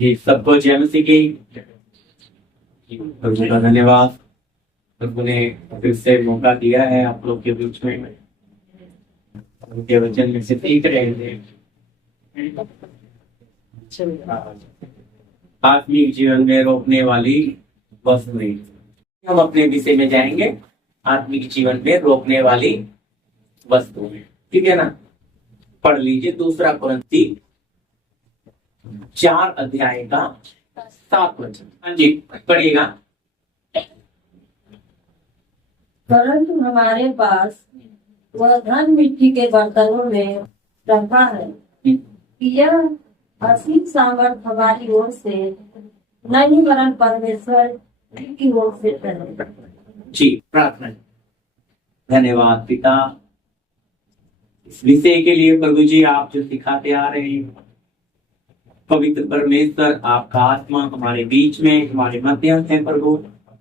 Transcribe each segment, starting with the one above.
जी, सबको जय मसीह की। प्रभु का धन्यवाद। प्रभु ने फिर से मौका दिया है आप लोग के बीच में उनके वचन में से सीख रहे थे। आत्मिक जीवन में रोकने वाली वस्तुएं, हम अपने विषय में जाएंगे। आत्मिक जीवन में रोकने वाली वस्तुएं, ठीक है ना। पढ़ लीजिए 2 कुरिन्थी 4 अध्याय का 7 वचन। हाँ जी, पढ़िएगा। परंतु हमारे पास वह धन मिट्टी के बर्तनों में रखा है कि यह असीम सामर्थ हमारी ओर से नहीं वरन परमेश्वर की ओर से है। जी, प्रार्थना। धन्यवाद पिता, इस विषय के लिए प्रभु जी आप जो सिखाते आ रहे हैं। पवित्र परमेश्वर, आपका आत्मा हमारे बीच में, हमारे मध्य है प्रभु।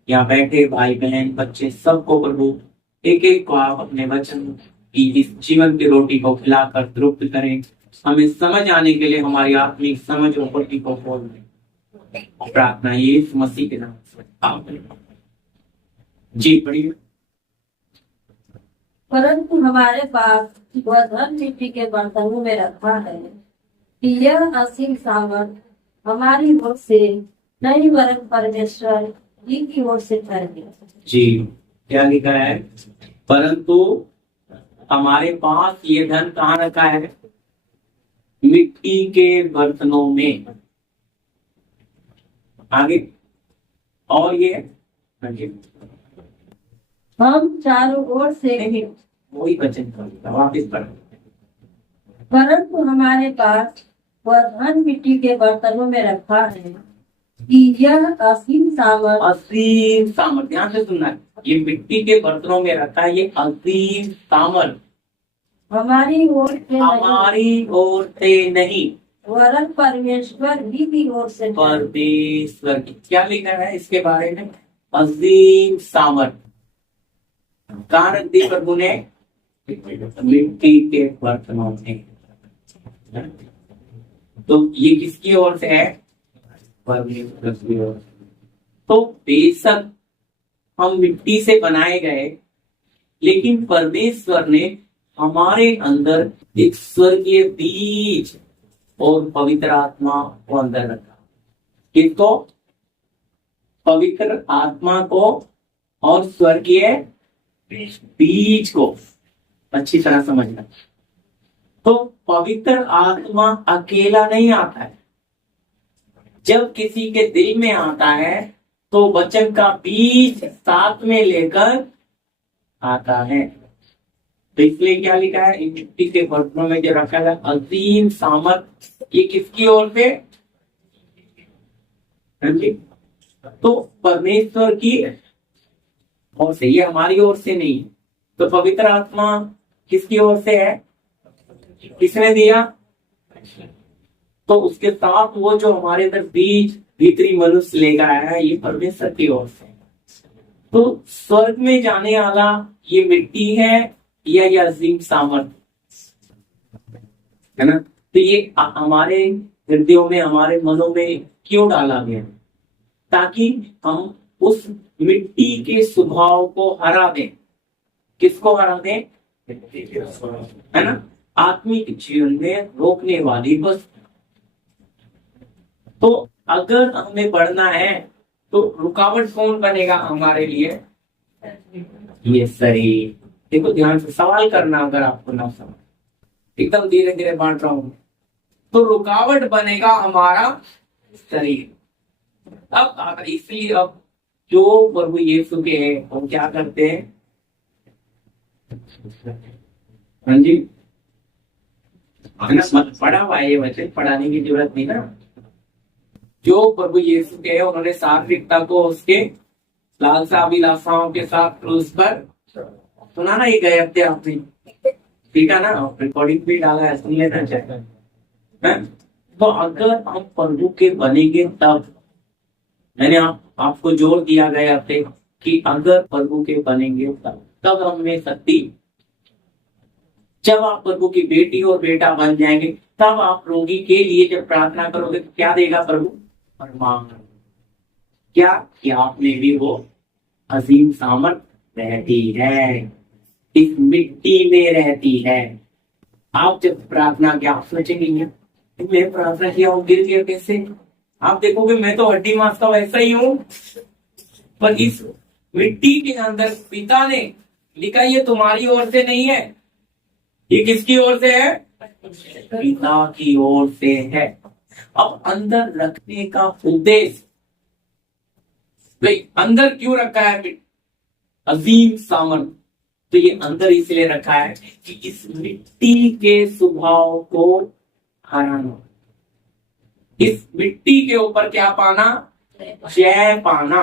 यहाँ बैठे भाई बहन बच्चे सबको प्रभु एक एक को आप अपने वचन की इस जीवन की रोटी को खिलाकर तृप्त करें। हमें समझ आने के लिए हमारी आत्मिक समझ और बुद्धि को खोल दें। प्रार्थना यीशु मसीह के नाम से आमीन। जी पढ़िए। परंतु हमारे पास वह धन मिट्टी के बर्तनों में रखा है कि यह असीम सामर्थ हमारी ओर से नहीं वरन परमेश्वर की ओर से है। जी, क्या लिखा है? परंतु हमारे पास ये धन कहाँ रखा है? मिट्टी के बर्तनों में। आगे और ये हम चारों ओर से नहीं, वही वचन वापिस पढ़। परंतु हमारे पास वह धन मिट्टी के बर्तनों में रखा है कि यह असीम सामर्थ ध्यान से सुनना है। ये मिट्टी के बर्तनों में रखा है, ये असीम सामर्थ हमारी ओर से नहीं वरन परमेश्वर की ओर से। परमेश्वर की क्या लिखा है इसके बारे में? असीम सामर्थ कहाँ रख दी प्रभु ने? मिट्टी के बर्तनों में। तो ये किसकी ओर से है? परमेश्वर की ओर। तो बेशक हम मिट्टी से बनाए गए, लेकिन परमेश्वर ने हमारे अंदर एक स्वर्गीय बीज और पवित्र आत्मा को अंदर रखा। किसको? पवित्र आत्मा को और स्वर्गीय बीज को। अच्छी तरह समझना। तो पवित्र आत्मा अकेला नहीं आता है। जब किसी के दिल में आता है तो वचन का बीज साथ में लेकर आता है। तो इसलिए क्या लिखा है? इन मिट्टी के बर्तनों में जो रखा है असीम सामर्थ, ये किसकी ओर से? तो परमेश्वर की ओर से, ये हमारी ओर से नहीं। तो पवित्र आत्मा किसकी ओर से है? किसने दिया? तो उसके साथ वो जो हमारे अंदर बीज भीतरी मनुष्य लेकर आया है, ये परमेश्वर की ओर से। तो स्वर्ग में जाने वाला ये मिट्टी है या ये असीम सामर्थ है ना। तो ये हमारे हृदयों में, हमारे मनों में क्यों डाला गया? ताकि हम उस मिट्टी के स्वभाव को हरा दें। किसको हरा दें? है ना। आत्मिक जीवन में रोकने वाली वस्तु। तो अगर हमें बढ़ना है तो रुकावट कौन बनेगा हमारे लिए? ये शरीर। देखो ध्यान से सवाल करना, अगर आपको ना समझ, एकदम धीरे धीरे बांट रहा हूं। तो रुकावट बनेगा हमारा शरीर। अब इसलिए अब जो प्रभु यीशु के हैं वो क्या करते हैं? हाँ जी, पढ़ा हुआ है ये वचन, पढ़ाने की जरूरत नहीं ना। जो प्रभु यीशु के हैं उन्होंने सात्विकता को उसके लालसा अभिलाषाओं के साथ क्रूस पर सुना ना। ये गए हफ्ते आपने ठीक है ना, रिकॉर्डिंग भी डाला है, सुन लेना चाहिए। तो अगर हम प्रभु के बनेंगे तब, मैंने आपको जोर दिया गया हफ्ते कि अगर प्रभु के बनेंगे तब हमें शक्ति। जब आप प्रभु की बेटी और बेटा बन जाएंगे तब आप रोगी के लिए जब प्रार्थना करोगे तो क्या देगा प्रभु? परमाणु। क्या कि आप में भी वो असीम सामर्थ रहती है, इस मिट्टी में रहती है। आप जब प्रार्थना किया आप सोचेंगे मैं प्रार्थना किया हूँ गिर गया कैसे, आप देखोगे मैं तो हड्डी मांस का वैसा ही हूँ, पर इस मिट्टी के अंदर पिता ने लिखा ये तुम्हारी ओर से नहीं है, ये किसकी ओर से है, पिता की ओर से है। अब अंदर रखने का उद्देश्य, भाई अंदर क्यों रखा है अजीम सामर्थ, तो ये अंदर इसलिए रखा है कि इस मिट्टी के स्वभाव को हराना, इस मिट्टी के ऊपर क्या पाना, जय पाना।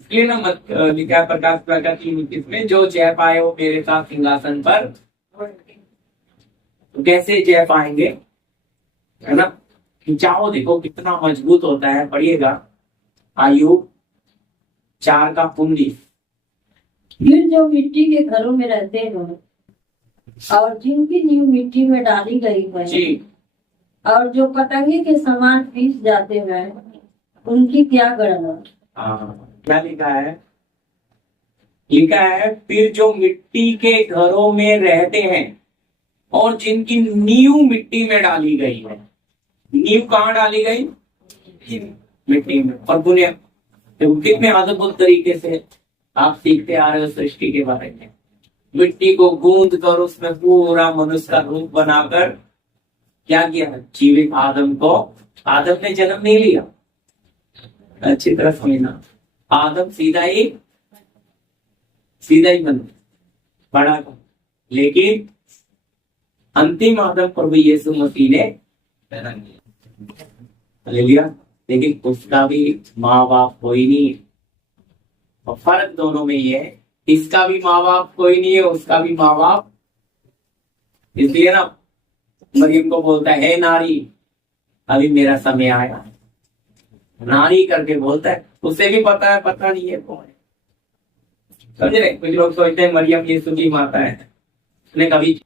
इसलिए ना मत लिखा प्रकाश प्रकाश की 29 में, जो जय पाए वो मेरे साथ सिंहासन पर। तो कैसे जय पाएंगे, है ना, खिंचाव देखो कितना मजबूत होता है। पढ़िएगा आयु 4 का 19। फिर जो मिट्टी के घरों में रहते हैं और जिनकी नींव मिट्टी में डाली गई है जी, और जो पतंगे के समान पीस जाते हैं, उनकी क्या गणना। क्या लिखा है, लिखा है फिर जो मिट्टी के घरों में रहते हैं और जिनकी नींव मिट्टी में डाली गई है। नींव कहाँ डाली गई, मिट्टी में। और दुनिया कितने अद्भुत तरीके से आप सीखते आ रहे हो सृष्टि के बारे में। मिट्टी को गूंद कर उसमें पूरा मनुष्य का रूप बनाकर क्या किया, जीवित आदम को, आदम ने जन्म नहीं लिया, अच्छी तरह समझना, आदम सीधा ही बन बड़ा, लेकिन अंतिम आदम प्रभु यीशु मसीह ने ले लिया, लेकिन उसका भी माँ बाप कोई नहीं है। और फर्क दोनों में ये है, इसका भी माँ बाप कोई नहीं है, उसका भी माँ बाप। इसलिए ना मरियम को बोलता है, हे नारी अभी मेरा समय आया, नारी करके बोलता है, उसे भी पता है पता नहीं है कौन है। समझ रहे, कुछ लोग सोचते हैं मरियम यीशु की माता है, उसने कभी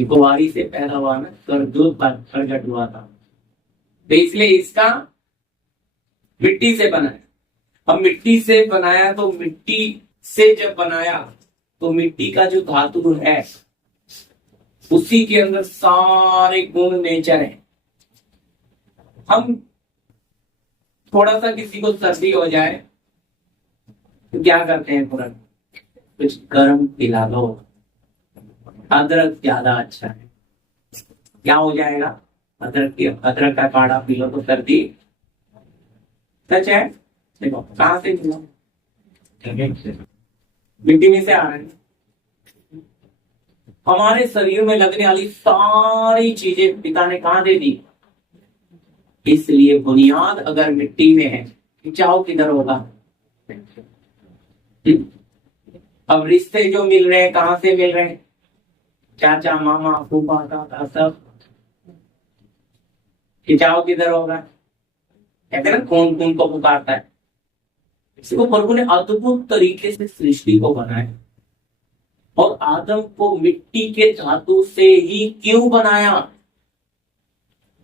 कुंवारी से पैदा हुआ ना, स्वर्गदूत प्रकट हुआ था, तो इसलिए इसका मिट्टी से बना है। अब मिट्टी से बनाया तो मिट्टी से जब बनाया तो मिट्टी का जो धातु है उसी के अंदर सारे गुण नेचर है। हम थोड़ा सा किसी को सर्दी हो जाए तो क्या करते हैं, तुरंत कुछ गर्म पिला लो, अदरक ज्यादा अच्छा है, क्या हो जाएगा, अदरक का काढ़ा पी लो तो सर्दी। सच है, देखो कहां से मिला, मिट्टी में से आ रहे हैं। हमारे शरीर में लगने वाली सारी चीजें पिता ने कहां दे दी, इसलिए बुनियाद अगर मिट्टी में है, खिंचाव किधर होगा। अब रिश्ते जो मिल रहे हैं कहां से मिल रहे हैं, चाचा मामा फूफा दादा सब, खिंचाव किधर होगा। कहते हैं ना कौन कौन को पुकारता है। इसको प्रभु ने अद्भुत तरीके से सृष्टि को बनाया और आदम को मिट्टी के धातु से ही क्यों बनाया,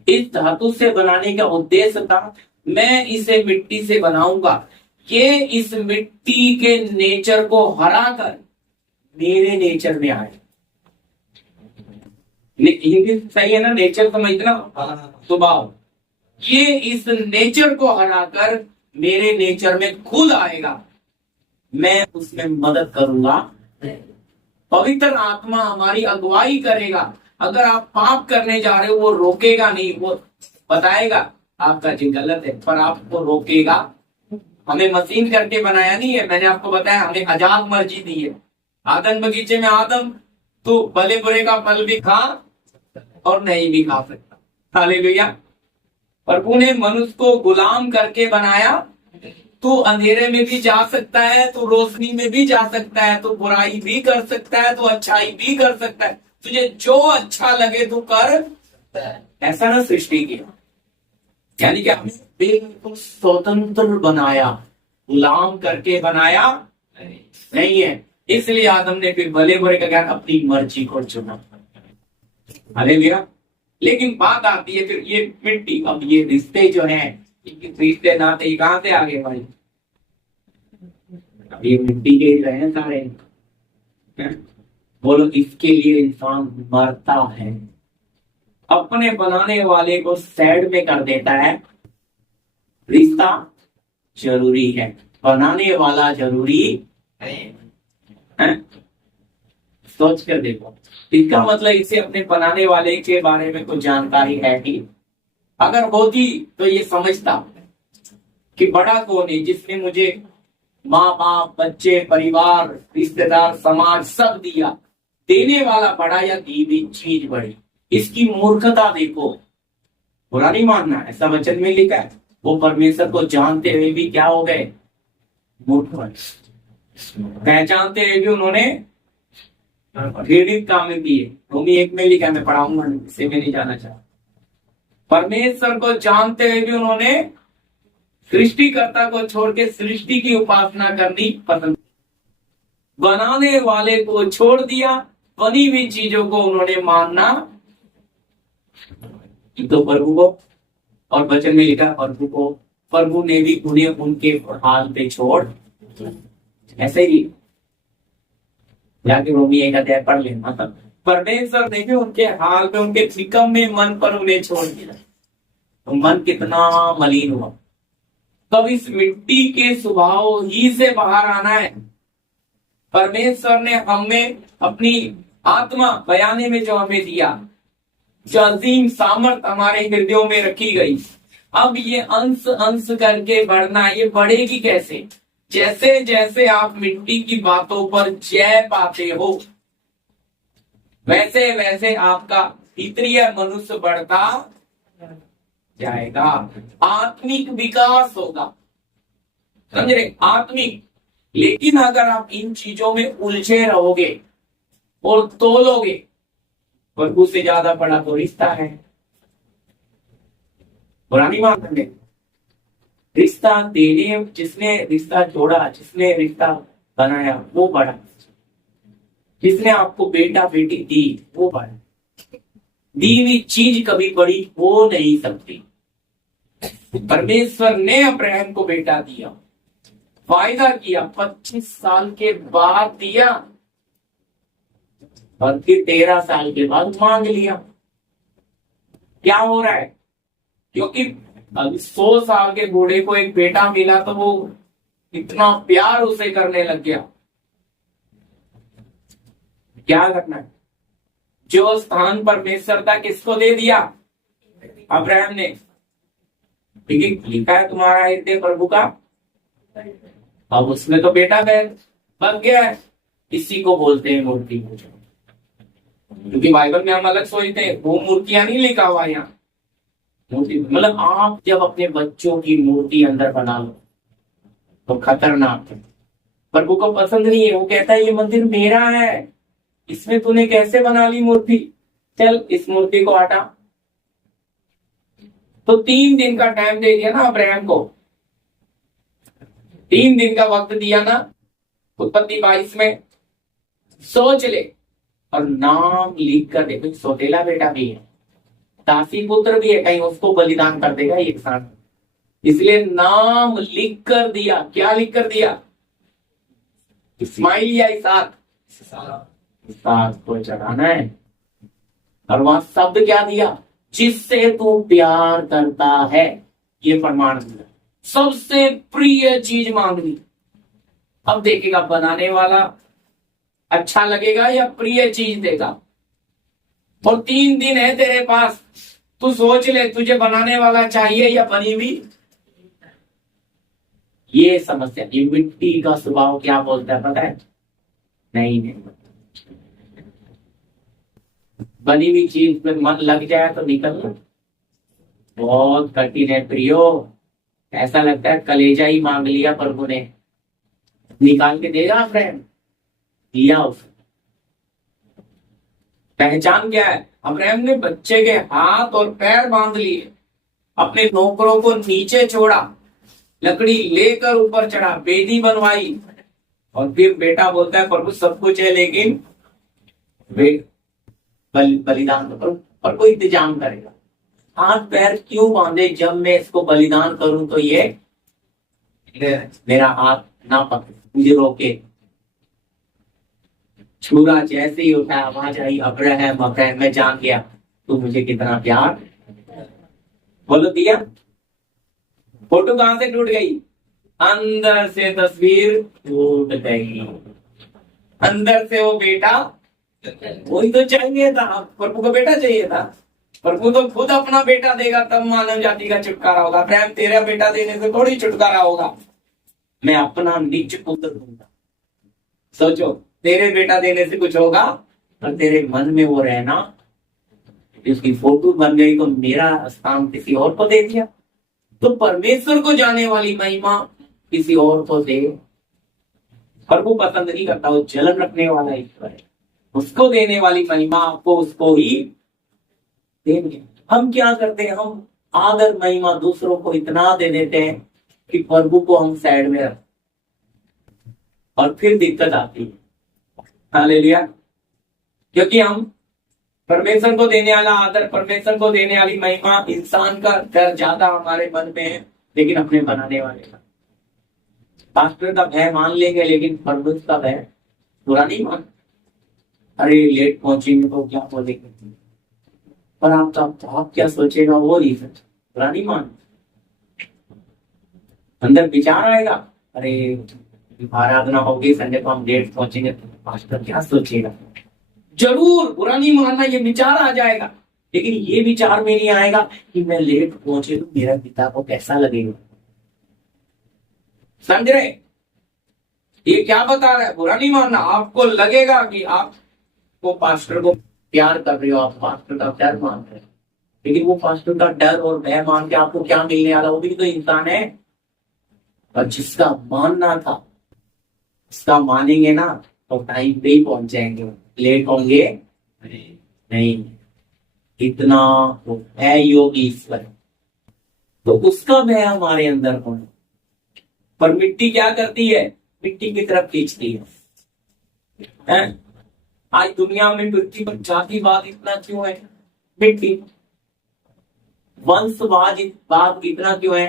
इस धातु से बनाने का उद्देश्य था, मैं इसे मिट्टी से बनाऊंगा, ये इस मिट्टी के नेचर को हराकर मेरे नेचर में आए। हिंदी सही है ना, नेचर समझना, स्वभाव, ये इस नेचर को हराकर मेरे नेचर में खुद आएगा, मैं उसमें मदद करूंगा, पवित्र आत्मा हमारी अगुवाई करेगा। अगर आप पाप करने जा रहे हो वो रोकेगा नहीं, वो बताएगा आपका जी गलत है, पर आपको रोकेगा। हमें मशीन करके बनाया नहीं है, मैंने आपको बताया हमें आजाद मर्जी दी है। आदम बगीचे में आदम तो भले बुरे का फल भी खा और नहीं भी खा सकता, हालेलुया। प्रभु ने मनुष्य को गुलाम करके बनाया, तो अंधेरे में भी जा सकता है, तो रोशनी में भी जा सकता है, तो बुराई भी कर सकता है, तो अच्छाई भी कर सकता है, तुझे जो अच्छा लगे तू कर, ऐसा ना सृष्टि किया। यानी कि हमें बिल्कुल स्वतंत्र बनाया, गुलाम करके बनाया नहीं है। इसलिए आदम ने फिर भले बुरे का ज्ञान अपनी मर्जी को चुना, हालेलुया। लेकिन बात आती है फिर ये मिट्टी, अब ये रिश्ते जो हैं रिश्ते नाते कहाँ से आगे भाई? अभी मिट्टी के ही रहे हैं सारे। बोलो, इसके लिए इंसान मरता है, अपने बनाने वाले को साइड में कर देता है। रिश्ता जरूरी है, बनाने वाला जरूरी है। सोच कर देखो, इसका मतलब इसे अपने बनाने वाले के बारे में कुछ जानकारी है कि अगर होती तो ये समझता कि बड़ा कौन है जिसने मुझे माँ बाप, बच्चे, परिवार, रिश्तेदार, समाज सब दिया। देने वाला बड़ा या दी हुई चीज बड़ी। इसकी मूर्खता देखो, बुरा नहीं मानना, ऐसा वचन में लिखा है। वो परमेश्वर को जानते हुए भी क्या हो गए? मूर्ख। पहचानते हुए भी उन्होंने घृणित काम किए। रोमी 1 में लिखा, मैं पढ़ाऊंगा, इसे मैं नहीं जाना चाहता। परमेश्वर को जानते हुए भी उन्होंने सृष्टिकर्ता को छोड़ के सृष्टि की उपासना करनी पसंद, बनाने वाले को छोड़ दिया, बनी हुई चीजों को उन्होंने मानना। तो प्रभु को, और वचन में लिखा प्रभु को, प्रभु ने भी उन्हें उनके हाल पे छोड़। ऐसे ही जाके रोमी 1 अध्याय पढ़ लेना। परमेश्वर ने भी उनके हाल पे, उनके निकम्मे मन पर उन्हें छोड़ दिया। तो मन कितना मलिन हुआ। तब इस मिट्टी के स्वभाव ही से बाहर आना है। परमेश्वर ने हमें अपनी आत्मा बयाने में जो हमें दिया, जो अजीम सामर्थ हमारे हृदयों में रखी गई, अब ये अंश अंश करके बढ़ना। ये बढ़ेगी कैसे? जैसे जैसे आप मिट्टी की बातों पर जय पाते हो, वैसे वैसे आपका भीतरीय मनुष्य बढ़ता जाएगा, आत्मिक विकास होगा। समझ रहे? आत्मिक। लेकिन अगर आप इन चीजों में उलझे रहोगे और तोलोगे, प्रभु से ज्यादा बड़ा तो रिश्ता है। पुरानी बात है, रिश्ता देने, जिसने रिश्ता जोड़ा, जिसने रिश्ता बनाया वो बड़ा, जिसने आपको बेटा बेटी दी वो बड़ा। दी हुई चीज कभी बड़ी हो नहीं सकती। परमेश्वर ने अब्राहम को बेटा दिया, वायदा किया, 25 साल के बाद दिया, और फिर 13 साल के बाद मांग लिया। क्या हो रहा है? क्योंकि अभी 100 साल के बूढ़े को एक बेटा मिला तो वो इतना प्यार उसे करने लग गया। क्या करना है? जो स्थान परमेश्वर था किसको दे दिया? अब्राहम ने। ठीक लिखा है तुम्हारा हृदय प्रभु का, अब उसमें तो बेटा बन गया है। इसी को बोलते हैं मूर्ति पूजा। क्योंकि बाइबल में हम अलग सोचते हैं, वो मूर्तियां नहीं लिखा हुआ यहाँ। मूर्ति मतलब आप जब अपने बच्चों की मूर्ति अंदर बना लो तो खतरनाक है। प्रभु को पसंद नहीं है। वो कहता है ये मंदिर मेरा है, इसमें तूने कैसे बना ली मूर्ति? चल इस मूर्ति को हटा। तो 3 दिन का टाइम दे दिया ना अब्राहम को, 3 दिन का वक्त दिया ना। उत्पत्ति 22 में सोच ले, और नाम लिख कर दे। सौतेला बेटा भी है, दासी पुत्र भी है, कहीं उसको बलिदान कर देगा एक साथ, इसलिए नाम लिख कर दिया। क्या लिख कर दिया? इस्माइल या इसहाक? इसहाक को चढ़ाना है। और वहां शब्द क्या दिया? जिससे तू प्यार करता है, ये प्रमाण दिया। सबसे प्रिय चीज मांग ली। अब देखेगा बनाने वाला अच्छा लगेगा या प्रिय चीज देगा। और 3 दिन है तेरे पास, तू सोच ले तुझे बनाने वाला चाहिए या बनी हुई। ये समस्या। ये मिट्टी का स्वभाव क्या बोलता है पता है? नहीं, बनी हुई चीज में मन लग जाए तो निकलना बहुत कठिन है प्रियो। ऐसा लगता है कलेजा ही मांग लिया प्रभु ने, निकाल के देगा फ्रेंड, दिया उसे। पहचान क्या है? अब्राहम ने बच्चे के हाथ और पैर बांध लिए, अपने नौकरों को नीचे छोड़ा, लकड़ी लेकर ऊपर चढ़ा, बेदी बनवाई, और फिर बेटा बोलता है प्रभु सब कुछ है लेकिन बलिदान तो करो, और कोई इंतजाम करेगा। हाथ पैर क्यों बांधे? जब मैं इसको बलिदान करूं तो ये मेरा हाथ ना पकड़े, मुझे रोके। छुरा जैसे ही उठा, आवाज आई अब्राहम अब्राहम, मैं जान गया तू मुझे कितना प्यार। बोलो दिया। फोटो कहां से टूट गई? अंदर से तस्वीर टूट गई। अंदर से वो बेटा, वही तो चाहिए था। प्रभु को बेटा चाहिए था। प्रभु तो खुद अपना बेटा देगा तब मानव जाति का छुटकारा होगा। प्रेम तेरा बेटा देने से थोड़ी छुटकारा होगा। मैं अपना निज पुत्र दूंगा। सोचो, तेरे बेटा देने से कुछ होगा? और तेरे मन में वो रहना, उसकी फोटो बन गई तो मेरा स्थान किसी और को दे दिया। तो परमेश्वर को जाने वाली महिमा किसी और को दे, पर वो पसंद नहीं करता। वो जलन रखने वाला ईश्वर है, उसको देने वाली महिमा आपको उसको ही देंगे। हम क्या करते हैं? हम आदर महिमा दूसरों को इतना दे देते हैं कि प्रभु को हम साइड में रखते, और फिर दिक्कत आती है। हालेलुया। क्योंकि हम परमेश्वर को देने वाला आदर, परमेश्वर को देने वाली महिमा, इंसान का डर ज्यादा हमारे मन में है, लेकिन अपने बनाने वाले का। पास्टर का भय मान लेंगे, लेकिन परमेश्वर का भय बुरा नहीं मान। अरे लेट पहुंचेंगे तो क्या बोलेंगे, पर आप क्या सोचेगा वो नहीं सोच, बुरा नहीं मान। अंदर विचार आएगा, अरे आराधना होगी संडे को हम लेट पहुंचेंगे तो पास्टर क्या सोचेगा। जरूर बुरा नहीं मानना, ये विचार आ जाएगा, लेकिन ये विचार में नहीं आएगा कि मैं लेट पहुंचे तो मेरा पिता को कैसा लगेगा। समझ रहे? ये क्या बता रहा है? बुरा नहीं मानना। आपको लगेगा कि आपको पास्टर को प्यार कर रहे हो, आप पास्टर का प्यार मान रहे हो, लेकिन वो पास्टर का डर और भय मान के आपको क्या मिलने वाला? वो भी तो इंसान है। और जिसका मानना था उसका मानेंगे ना तो टाइम पे ही पहुंच जाएंगे, लेट होंगे नहीं। इतना वो है योगी ईश्वर, तो उसका भय हमारे अंदर होना। पर मिट्टी क्या करती है? मिट्टी की तरफ खींचती है। आज दुनिया में पृथ्वी पर जातिवाद इतना क्यों है? मिट्टी। वंशवाद इतना क्यों है?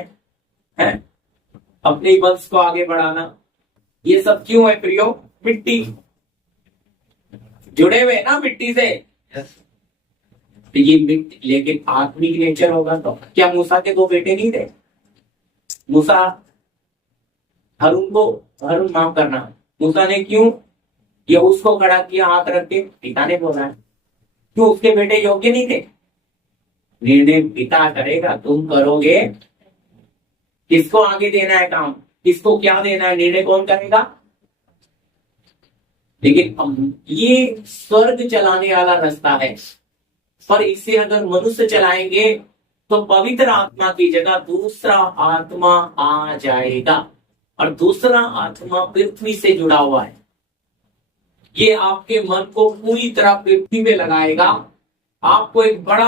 अपने वंश को आगे बढ़ाना, ये सब क्यों है प्रियो? मिट्टी। जुड़े हुए ना मिट्टी से। तो ये मिट्टी, लेकिन आत्मिक नेचर होगा तो क्या मूसा के 2 बेटे नहीं थे? मूसा हारून माफ करना, मूसा ने क्यों ये उसको खड़ा किया हाथ रख के? पिता ने बोला है। क्यों उसके बेटे योग्य नहीं थे? निर्णय पिता करेगा, तुम करोगे। किसको आगे देना है काम, किसको क्या देना है, निर्णय कौन करेगा? लेकिन ये स्वर्ग चलाने वाला रास्ता है, पर इसे अगर मनुष्य चलाएंगे तो पवित्र आत्मा की जगह दूसरा आत्मा आ जाएगा, और दूसरा आत्मा पृथ्वी से जुड़ा हुआ है। ये आपके मन को पूरी तरह पृथ्वी में लगाएगा, आपको एक बड़ा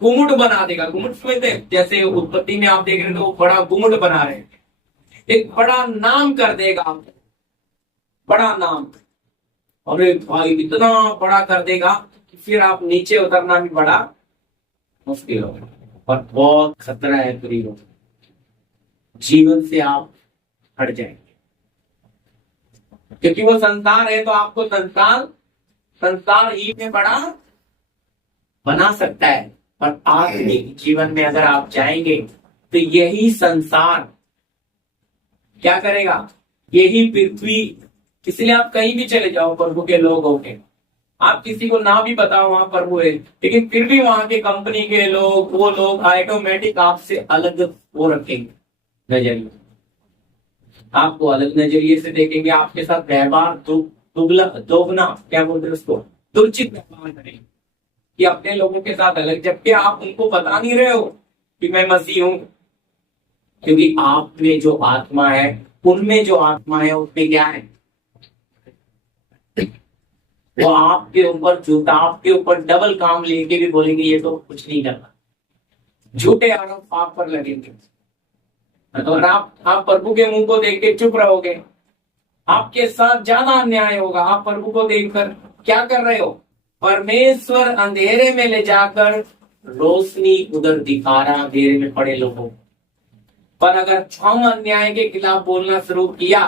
गुम्मट बना देगा। गुम्मट समझते हैं? जैसे उत्पत्ति में आप देख रहे हो, बड़ा गुम्मट बना रहे हैं। एक बड़ा नाम कर देगा आपको, बड़ा नाम। और भाई इतना बड़ा कर देगा कि फिर आप नीचे उतरना भी बड़ा मुश्किल होगा, और बहुत खतरा है प्रियो, जीवन से आप हट जाएंगे। क्योंकि वो संसार है तो आपको संसार ही में बड़ा बना सकता है, पर आत्मिक जीवन में अगर आप जाएंगे तो यही संसार क्या करेगा? यही पृथ्वी। इसलिए आप कहीं भी चले जाओ, प्रभु के लोग होंगे, आप किसी को ना भी बताओ वहां प्रभु है, लेकिन फिर भी वहां के कंपनी के लोग, वो लोग ऑटोमेटिक आपसे अलग वो रखेंगे नजरिए, आपको अलग नजरिए से देखेंगे, आपके साथ व्यवहार दोगुना क्या बोलते हैं उसको, दुर्चित व्यवहार करेंगे कि अपने लोगों के साथ अलग, जबकि आप उनको बता नहीं रहे हो कि मैं मसीह हूं। क्योंकि आप में जो आत्मा है, उनमें जो आत्मा है, उसमें क्या है? वो आपके ऊपर झूठा, आपके ऊपर डबल काम लेके भी बोलेंगे ये तो कुछ नहीं करना, झूठे आरोप आप पर लगेंगे। और आप प्रभु के मुंह को देख के चुप रहोगे, आपके साथ ज्यादा अन्याय होगा। आप प्रभु को देखकर क्या कर रहे हो? परमेश्वर अंधेरे में ले जाकर रोशनी उधर दिखा रहा अंधेरे में पड़े लोगों को। पर अगर हम अन्याय के खिलाफ बोलना शुरू किया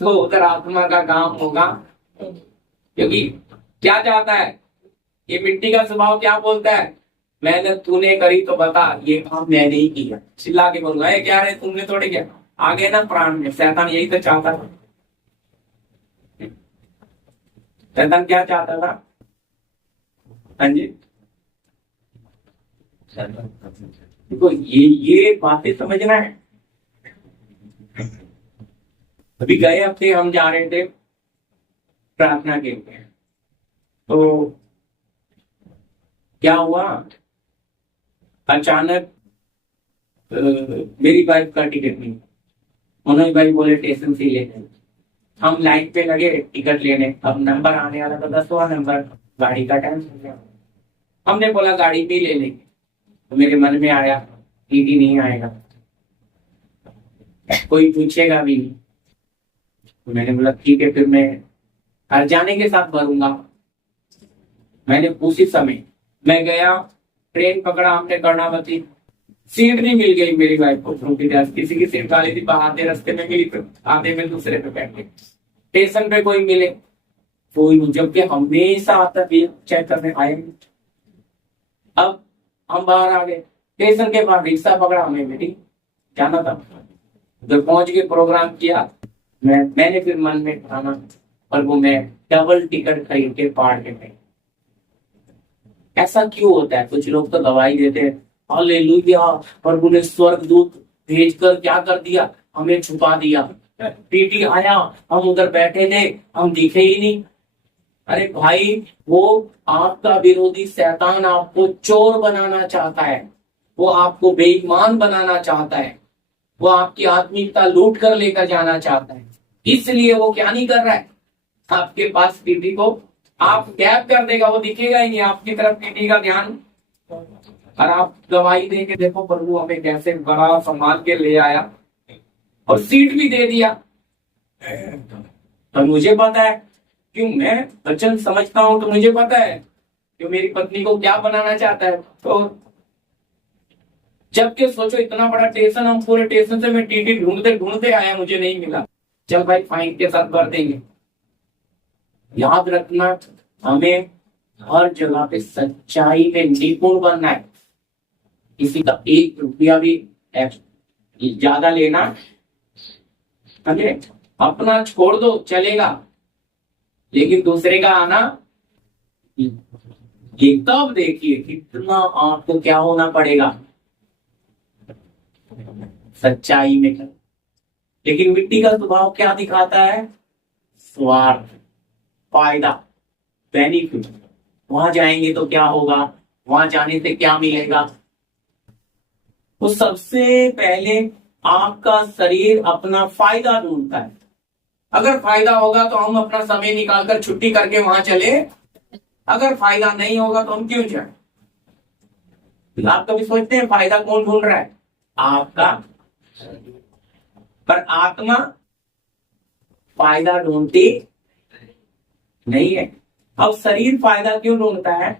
तो उधर आत्मा का काम होगा। क्योंकि क्या चाहता है ये मिट्टी का स्वभाव, क्या बोलता है, मैंने तूने करी तो बता, ये काम मैंने ही किया। चिल्ला के बोलूंगा ये क्या है, तुमने थोड़े किया। आगे ना प्राण में शैतान यही तो चाहता था। शैतान क्या चाहता था? हाँ जी, देखो ये बातें समझना है। अभी गए हफ्ते हम जा रहे थे प्रार्थना के लिए, तो क्या हुआ, अचानक मेरी वाइफ का टिकट नहीं, उन्होंने भाई बोले स्टेशन से लेने। हम लाइन पे लगे टिकट लेने, अब नंबर आने वाला था 10वां नंबर, गाड़ी का टाइम हो गया। हमने बोला गाड़ी पे ले लेंगे, तो मेरे मन में आया टीटी नहीं आएगा, कोई पूछेगा भी नहीं। तो मैंने बोला ठीक है, फिर मैं हर जाने के साथ भरूंगा। मैंने उसी समय मैं गया, ट्रेन पकड़ा हमने कर्णावती, सीट नहीं मिल गई मेरी वाइफ को। किसी की सीट खाली थी, आधे रास्ते में मिली, आधे में दूसरे पे बैठ गए। स्टेशन पे कोई मिले कोई, जबकि हमेशा आता चेक करने आए। अब हम बाहर आ गए, स्टेशन के बाद रिक्शा पकड़ा, हमें मेरी जाना था। जब पहुंच के प्रोग्राम किया, मैंने फिर मन में ठाना, पर वो मैं डबल टिकट खरीद के पार के गई। ऐसा क्यों होता है? कुछ लोग तो गवाही देते हैं हालेलुया, प्रभु ने स्वर्गदूत भेजकर क्या कर दिया, हमें छुपा दिया। टीटी आया, हम उधर बैठे थे, हम दिखे ही नहीं। अरे भाई, वो आपका विरोधी शैतान आपको चोर बनाना चाहता है, वो आपको बेईमान बनाना चाहता है, वो आपकी आत्मिकता लूट कर लेकर जाना चाहता है। इसलिए वो क्या नहीं कर रहा है, आपके पास टीटी को आप गैप कर देगा, वो दिखेगा ही नहीं आपकी तरफ टीटी का ध्यान। और आप गवाही दे के देखो प्रभु हमें कैसे बड़ा संभाल के ले आया और सीट भी दे दिया। और मुझे पता है, क्यों मैं वचन समझता हूं, तो मुझे पता है कि मेरी पत्नी को क्या बनाना चाहता है। तो जबकि सोचो इतना बड़ा स्टेशन, हम पूरे स्टेशन से मैं टीटी ढूंढते ढूंढते आया, मुझे नहीं मिला। चल भाई फाइन के साथ भर देंगे। याद रखना, हमें हर जगह पे सच्चाई में निपुण बनना है। किसी का 1 रुपया भी ज्यादा लेना, अपना छोड़ दो चलेगा, लेकिन दूसरे का आना, ये तब देखिए कितना आपको क्या होना पड़ेगा सच्चाई में। लेकिन मिट्टी का स्वभाव क्या दिखाता है? स्वार्थ, फायदा, बेनिफिट। वहां जाएंगे तो क्या होगा, वहां जाने से क्या मिलेगा। तो सबसे पहले आपका शरीर अपना फायदा ढूंढता है। अगर फायदा होगा तो हम अपना समय निकालकर छुट्टी करके वहां चले, अगर फायदा नहीं होगा तो हम क्यों जाए। आप कभी सोचते हैं फायदा कौन ढूंढ रहा है? आपका। पर आत्मा फायदा ढूंढती नहीं है। अब शरीर फायदा क्यों ढूंढता है?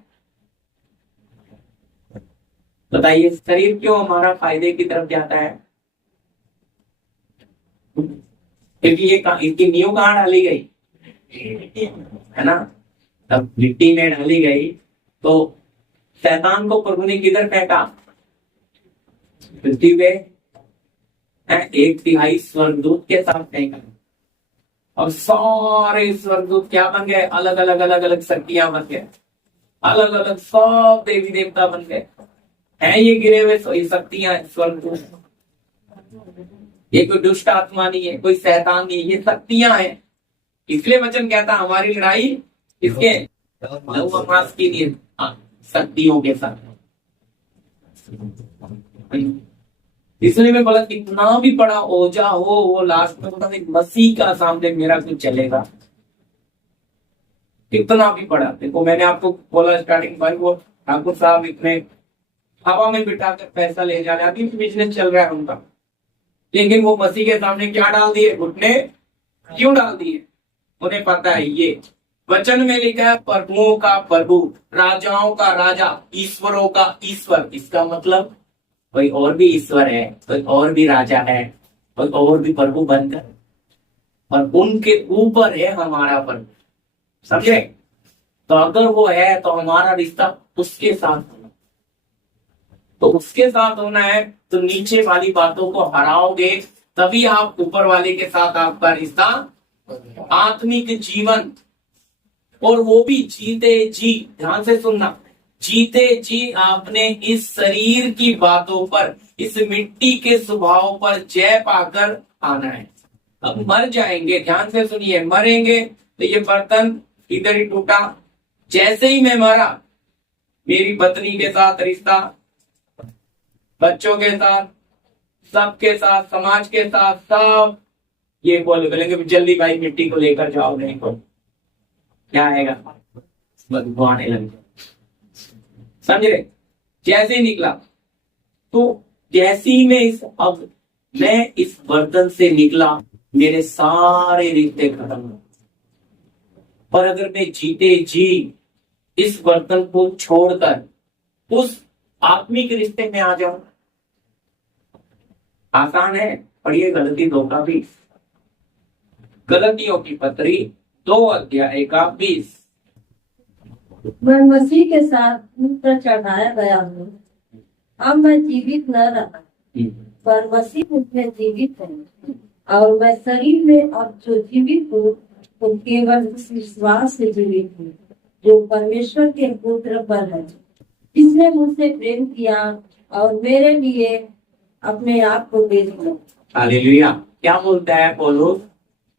बताइए, शरीर क्यों हमारा फायदे की तरफ जाता है? क्योंकि ये इसकी नींव कहाँ डाली गई है ना, तब मिट्टी में डाली गई। तो शैतान को प्रभु ने किधर फेंका? पृथ्वी पे। 1/3 स्वर्गदूत के साथ फेंका, और सारे स्वर्गदूत क्या बन गए? अलग अलग शक्तियां बन गए, अलग अलग सब देवी देवता बन गए। हैं ये गिरे हुए शक्तियां, स्वर्गदूत। ये कोई दुष्ट आत्मा नहीं है, कोई शैतान नहीं है, ये शक्तियां हैं। इसलिए वचन कहता हमारी लड़ाई इसके लहू मांस की नहीं, शक्तियों के साथ। इसलिए मैं बोला कितना भी बड़ा ओझा हो, वो लास्ट में बोला मसीह का सामने मेरा कुछ चलेगा। कितना भी बड़ा, देखो मैंने आपको बोला स्टार्टिंग भाई, वो ठाकुर साहब इतने हवा में बिठाकर पैसा ले जा रहे हैं, अभी बिजनेस चल रहा है उनका, लेकिन वो मसीह के सामने क्या डाल दिए? घुटने क्यों डाल दिए? उन्हें पता है ये वचन में लिखा है प्रभुओं का प्रभु, राजाओं का राजा, ईश्वरों का ईश्वर। इसका मतलब कोई और भी ईश्वर है, कोई और भी राजा है, कोई और भी प्रभु बनकर, और उनके ऊपर है हमारा प्रभु। समझे? तो अगर वो है तो हमारा रिश्ता उसके साथ होना, तो उसके साथ होना है तो नीचे वाली बातों को हराओगे, तभी आप ऊपर वाले के साथ आपका रिश्ता, आत्मिक जीवन, और वो भी जीते जी। ध्यान से सुनना, जीते जी आपने इस शरीर की बातों पर, इस मिट्टी के स्वभाव पर जय पाकर आना है। अब मर जाएंगे, ध्यान से सुनिए, मरेंगे तो ये बर्तन इधर ही टूटा। जैसे ही मैं मरा, मेरी पत्नी के साथ रिश्ता, बच्चों के साथ, सबके साथ, समाज के साथ, सब ये बोलेंगे जल्दी भाई मिट्टी को लेकर जाओ, नहीं तो क्या आएगा, बदबू आने लग जाए। समझ रहे? जैसे ही निकला, तो जैसे ही मैं इस बर्तन से निकला, मेरे सारे रिश्ते खत्म हो। पर अगर मैं जीते जी इस बर्तन को छोड़कर उस आत्मिक रिश्ते में आ जाऊं, आसान है। पढ़िए गलती 2 का 20, गलतियों की पत्री 2 अध्याय का 20। मैं मसीह के साथ क्रूस पर चढ़ाया गया हूँ। अब मैं जीवित न रहा, पर मसीह मुझमें जीवित है, और मैं शरीर में अब जो जीवित हूँ तो केवल उस विश्वास से जीवित हूँ जो परमेश्वर के पुत्र पर है। इसने मुझसे प्रेम किया और मेरे लिए अपने आप को दे दिया। हालेलुया। क्या बोलता है पौलुस?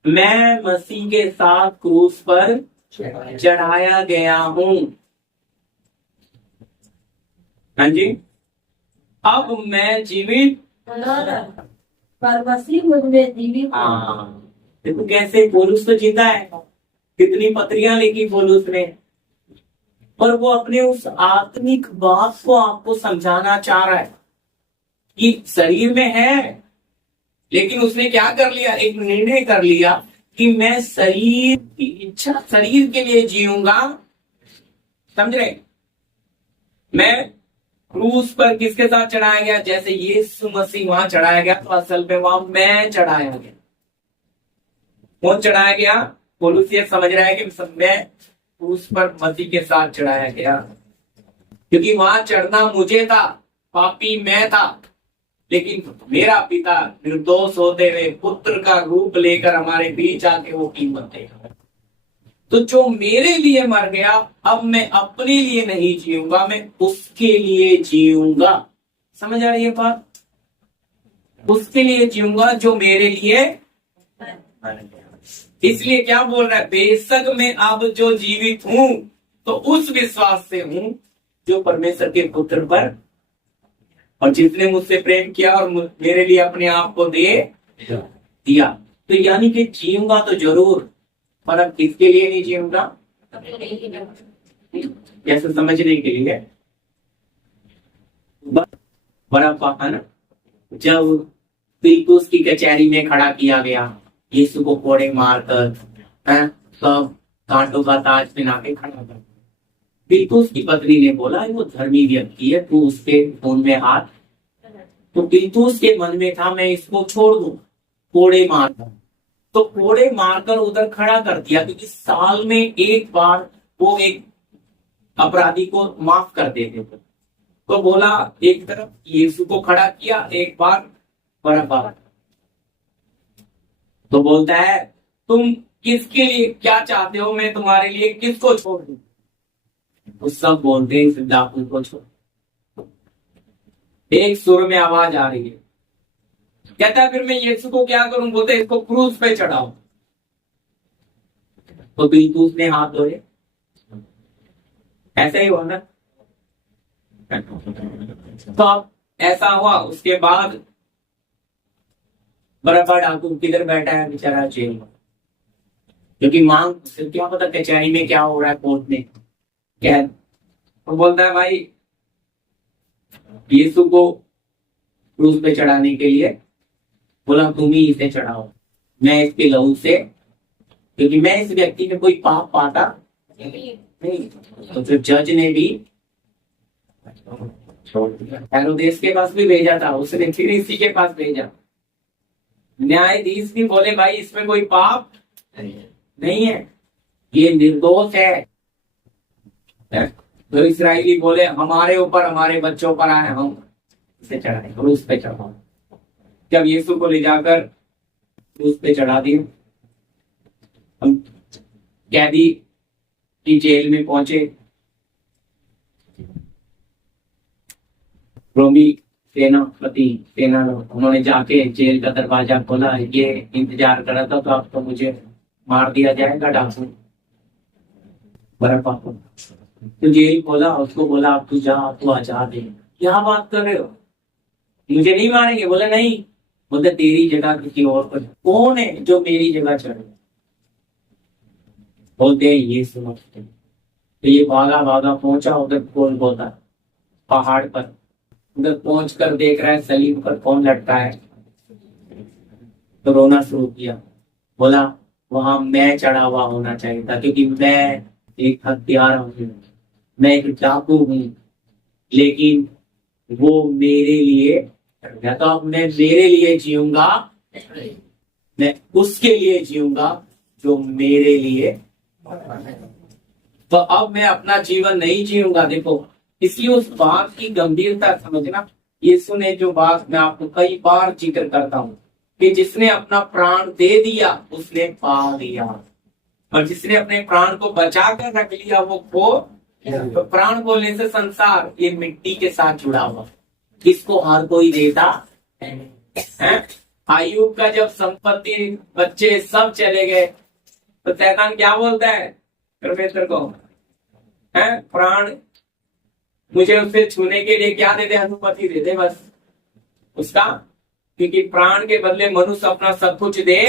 मैं मसीह के साथ क्रूस पर चढ़ाया गया हूँ। हाँ जी, अब मैं जीवित, पर मसीह मुझमें जीवित। देखो कैसे पौलुस तो जीता है, कितनी पत्रियां लिखी पौलुस ने, पर वो अपने उस आत्मिक बात को आपको समझाना चाह रहा है कि शरीर में है, लेकिन उसने क्या कर लिया, एक निर्णय कर लिया कि मैं शरीर की इच्छा, शरीर के लिए जीऊंगा। समझ रहे? मैं क्रूस पर किसके साथ चढ़ाया गया? जैसे यीशु मसीह वहां चढ़ाया गया, तो असल में वहां मैं चढ़ाया गया। कौन चढ़ाया गया? पौलुस ये समझ रहा है कि मैं क्रूस पर मसीह के साथ चढ़ाया गया, क्योंकि वहां चढ़ना मुझे था, पापी मैं था, लेकिन मेरा पिता निर्दोष होते हुए पुत्र का रूप लेकर हमारे बीच आके वो कीमत देगा। तो जो मेरे लिए मर गया, अब मैं अपने लिए नहीं जीऊंगा, मैं उसके लिए जीऊंगा। समझ आ रही है बात? उसके लिए जीऊंगा जो मेरे लिए। इसलिए क्या बोल रहा है? बेशक मैं अब जो जीवित हूं तो उस विश्वास से हूं जो परमेश्वर के पुत्र पर, और जिसने मुझसे प्रेम किया और मेरे लिए अपने आप को दे दिया। तो यानी कि जीऊंगा तो जरूर, पर अब किसके लिए नहीं जीऊंगा? जैसे समझने के लिए बड़ा पापा ना, जब पिलकुस की कचहरी में खड़ा किया गया, यीशु को कोड़े मारकर सब कांटों का ताज पहना के खड़ा कर, पिलकुस की पत्नी ने बोला वो धर्मी व्यक्ति है, तू उसके खून में हाथ। तो पिलकुस के मन में था मैं इसको छोड़ दूं, कोड़े मार, तो कोड़े मारकर उधर खड़ा कर दिया, क्योंकि साल में एक बार वो एक अपराधी को माफ कर देते थे। तो बोला एक तरफ यीशु को खड़ा किया, एक बार बरअब्बा। तो बोलता है तुम किसके लिए क्या चाहते हो, मैं तुम्हारे लिए किसको छोड़ दूं? तो सब बोलते हैं सिद्धार्थ को छोड़। एक सुर में आवाज आ रही है, कहता है फिर मैं यीशु को क्या करूं? बोलते इसको क्रूस पे चढ़ाओ। तो पिलकुस ने हाथ धोए, ऐसा ही हुआ ना। तो अब ऐसा हुआ, उसके बाद बराबर डाकू किधर बैठा है बेचारा? जेल में, क्योंकि मांग क्या पता कचहरी में क्या हो रहा है, कोर्ट में क्या। तो बोलता है भाई यीशु को क्रूस पे चढ़ाने के लिए बोला तुम ही इसे चढ़ाओ, मैं इसके लहू से क्योंकि मैं इस व्यक्ति में कोई पाप पाता नहीं। तो फिर जज ने भी हेरोदेस के पास भी भेजा था, उसने फिर इसी के पास भेजा। न्यायाधीश भी बोले भाई इसमें कोई पाप नहीं है, ये निर्दोष है। तो इस्राएली बोले हमारे ऊपर हमारे बच्चों पर आए, हम इसे चढ़ाए, क्रूस पे चढ़ाओ। जब यीशु को ले जाकर क्रूस पे चढ़ा दिए, हम कैदी की जेल में पहुंचे। रोमी सेना उन्होंने जाके जेल का दरवाजा खोला। ये इंतजार कर रहा था तो अब तो मुझे मार दिया जाएगा डाकू बड़ा। तो जेल खोला, उसको बोला अब तू जा, तू आजाद है। क्या बात कर रहे हो, मुझे नहीं मारेंगे? बोले नहीं, बोलते तेरी जगह किसी और पर। कौन है जो मेरी जगह चढ़े? बोलते ये समझते। तो ये भागा भागा पहुंचा उधर गोलगोथा पहाड़ पर। उधर पहुंच कर देख रहा है सलीब पर कौन लटका है, तो रोना शुरू किया। बोला वहां मैं चढ़ा हुआ होना चाहिए था, क्योंकि मैं एक हत्यारा हूँ, मैं एक डाकू हूँ, लेकिन वो मेरे लिए, या तो अब मैं मेरे लिए जीऊंगा, मैं उसके लिए जीऊंगा जो मेरे लिए। तो अब मैं अपना जीवन नहीं जीऊंगा। देखो, इसलिए उस बात की गंभीरता समझना। यीशु ने जो बात मैं आपको कई बार जिक्र करता हूँ कि जिसने अपना प्राण दे दिया उसने पा लिया, और जिसने अपने प्राण को बचा कर रख लिया वो खो। तो प्राण बोलने से संसार ये मिट्टी के साथ जुड़ा हुआ, किसको हर कोई देता है। आयुब का जब संपत्ति बच्चे सब चले गए तो शैतान क्या बोलता है परमेश्वर को, है प्राण मुझे उससे छूने के लिए क्या दे दे, अनुमति दे दे बस उसका, क्योंकि प्राण के बदले मनुष्य अपना सब कुछ दे।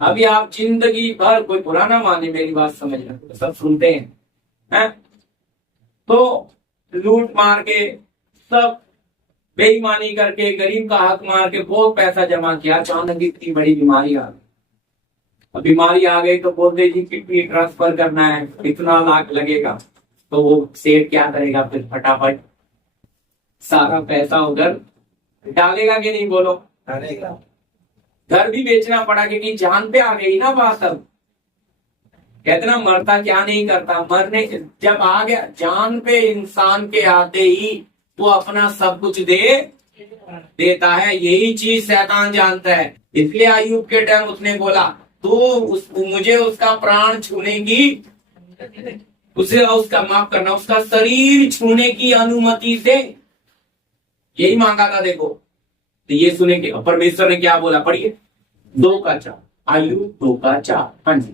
अभी आप जिंदगी भर, कोई बुरा ना माने मेरी बात समझना, तो सब सुनते हैं, तो लूट मार के, सब बेईमानी करके, गरीब का हक मार के बहुत पैसा जमा किया। अचानक इतनी बड़ी बीमारी आ गई। बीमारी आ गई तो बोलते जी किडनी ट्रांसफर करना है, इतना लाख लगेगा। तो वो सेठ क्या करेगा फिर, फटाफट सारा पैसा उधर डालेगा कि नहीं, बोलो डालेगा। घर भी बेचना पड़ा क्योंकि जान पे आ गई ना बात। अब कहते ना मरता क्या नहीं करता, मरने जब आ गया जान पे इंसान के आते ही वो अपना सब कुछ देता है। यही चीज शैतान जानता है। इसलिए अय्यूब के टाइम उसने बोला तो मुझे उसका प्राण छूने की, उसे उसका माफ करना, उसका शरीर छूने की अनुमति से, यही मांगा था। देखो तो ये सुने के परमेश्वर ने क्या बोला, पढ़िए 2:4, अय्यूब 2:4। हाँ जी।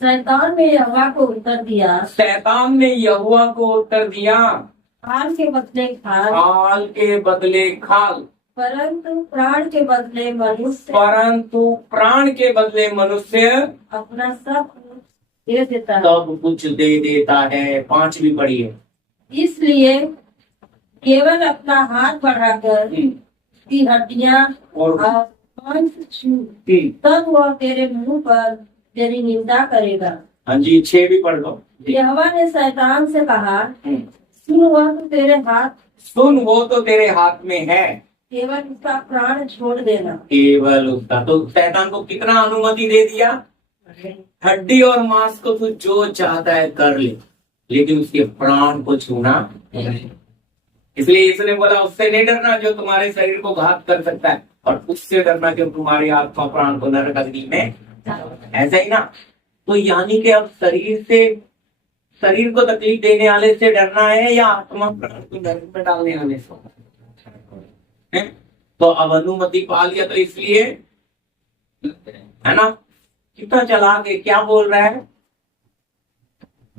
शैतान ने यहोवा को उत्तर दिया, शैतान ने यहोवा को उत्तर दिया, खाल के बदले खाल, खाल के बदले खाल, परंतु प्राण के बदले मनुष्य, परंतु प्राण के बदले मनुष्य अपना सब कुछ दे देता है। सब कुछ दे देता है। 5 भी पढ़िए। इसलिए केवल अपना हाथ बढ़ाकर की हड्डियां और मांस छू, तब वह तेरे मुंह पर तेरी निंदा करेगा। हाँ जी, 6 भी पढ़ लो। यहोवा ने शैतान से कहा, सुन वह तो तेरे हाथ, सुन वो तो तेरे हाथ में है, केवल उसका प्राण छोड़ देना। केवल उसका। तो शैतान को कितना अनुमति दे दिया, हड्डी और मांस को तू जो चाहता है कर ले, लेकिन उसके प्राण को छूना। इसलिए यीशु ने बोला उससे नहीं डरना जो तुम्हारे शरीर को घात कर सकता है, और उससे डरना जो तुम्हारी आत्मा प्राण को नरक अग्नि में। ऐसा ही ना। तो यानी कि अब शरीर को तकलीफ देने वाले से डरना है या आत्मा प्राण को नरक में डालने वाले से। तो अब अनुमति पा लिया, तो इसलिए है ना, कितना चला के क्या बोल रहा है,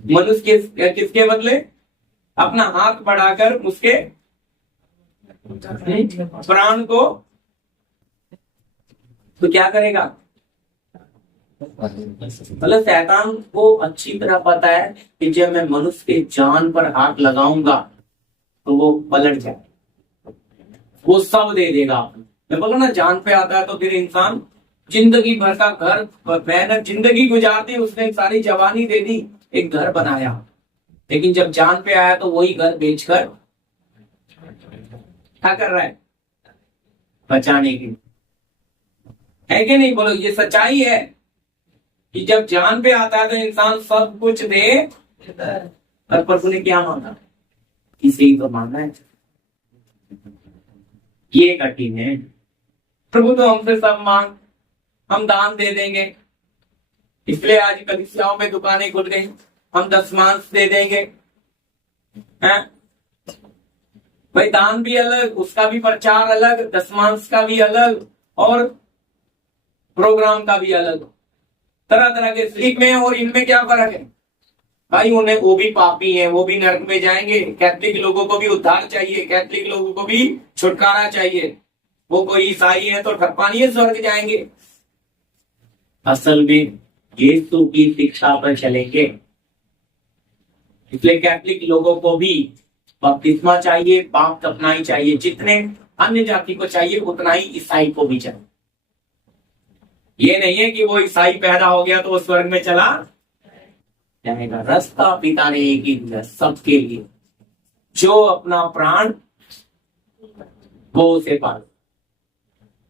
मनुष्य किसके बदले अपना हाथ बढ़ाकर उसके प्राण को, तो क्या करेगा। मतलब शैतान को अच्छी तरह पता है कि जब मैं मनुष्य के जान पर हाथ लगाऊंगा तो वो पलट जाए, वो सब दे देगा। मैं बोला ना, जान पे आता है तो फिर इंसान जिंदगी भर का घर मेहनत जिंदगी गुजार दी उसने, सारी जवानी दे दी, एक घर बनाया, लेकिन जब जान पे आया तो वही घर बेचकर क्या कर रहा है, बचाने की। है कि नहीं, बोलो, ये सच्चाई है कि जब जान पे आता है तो इंसान सब कुछ दे, और प्रभु ने क्या मांगा, इसे ही तो मांगा है। ये कठिन है। प्रभु तो हमसे सब मांग, हम दान दे देंगे, इसलिए आज कलीसियाओं में दुकानें खुल गई, हम दशमांश दे देंगे। हैं? भाई दान भी अलग, उसका भी प्रचार अलग, दशमांश का भी अलग, और प्रोग्राम का भी अलग, तरह तरह के सीख में। और इनमें क्या फर्क है भाई, उन्हें, वो भी पापी हैं, वो भी नरक में जाएंगे। कैथलिक लोगों को भी उद्धार चाहिए, कैथलिक लोगों को भी छुटकारा चाहिए। वो कोई ईसाई है तो ठप्पा नहीं है, स्वर्ग जाएंगे। असल में यीशु की शिक्षा पर चलेंगे, इसलिए कैथलिक लोगों को भी बपतिस्मा चाहिए, पाप अपनाई चाहिए, जितने अन्य जाति को चाहिए उतना ही ईसाई को भी चाहिए। ये नहीं है कि वो ईसाई पैदा हो गया तो वो स्वर्ग में चला जाएगा। रास्ता पिता ने एक ही दिया सबके लिए, जो अपना प्राण वो उसे पाल।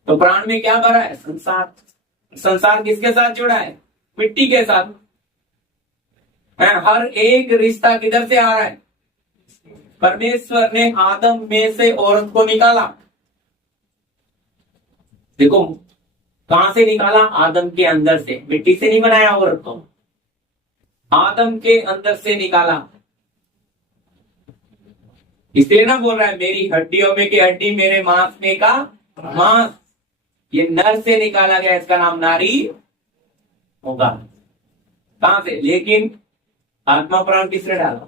तो प्राण में क्या भरा है, संसार। संसार किसके साथ जुड़ा है, मिट्टी के साथ। हर एक रिश्ता किधर से आ रहा है, परमेश्वर ने आदम में से औरत को निकाला। देखो कहां से निकाला, आदम के अंदर से, मिट्टी से नहीं बनाया औरत को, आदम के अंदर से निकाला। इसलिए ना बोल रहा है मेरी हड्डियों में की हड्डी, मेरे मांस में का मांस। ये नर से निकाला गया, इसका नाम नारी होगा। कहां से, लेकिन आत्मा प्राण किसने डाला,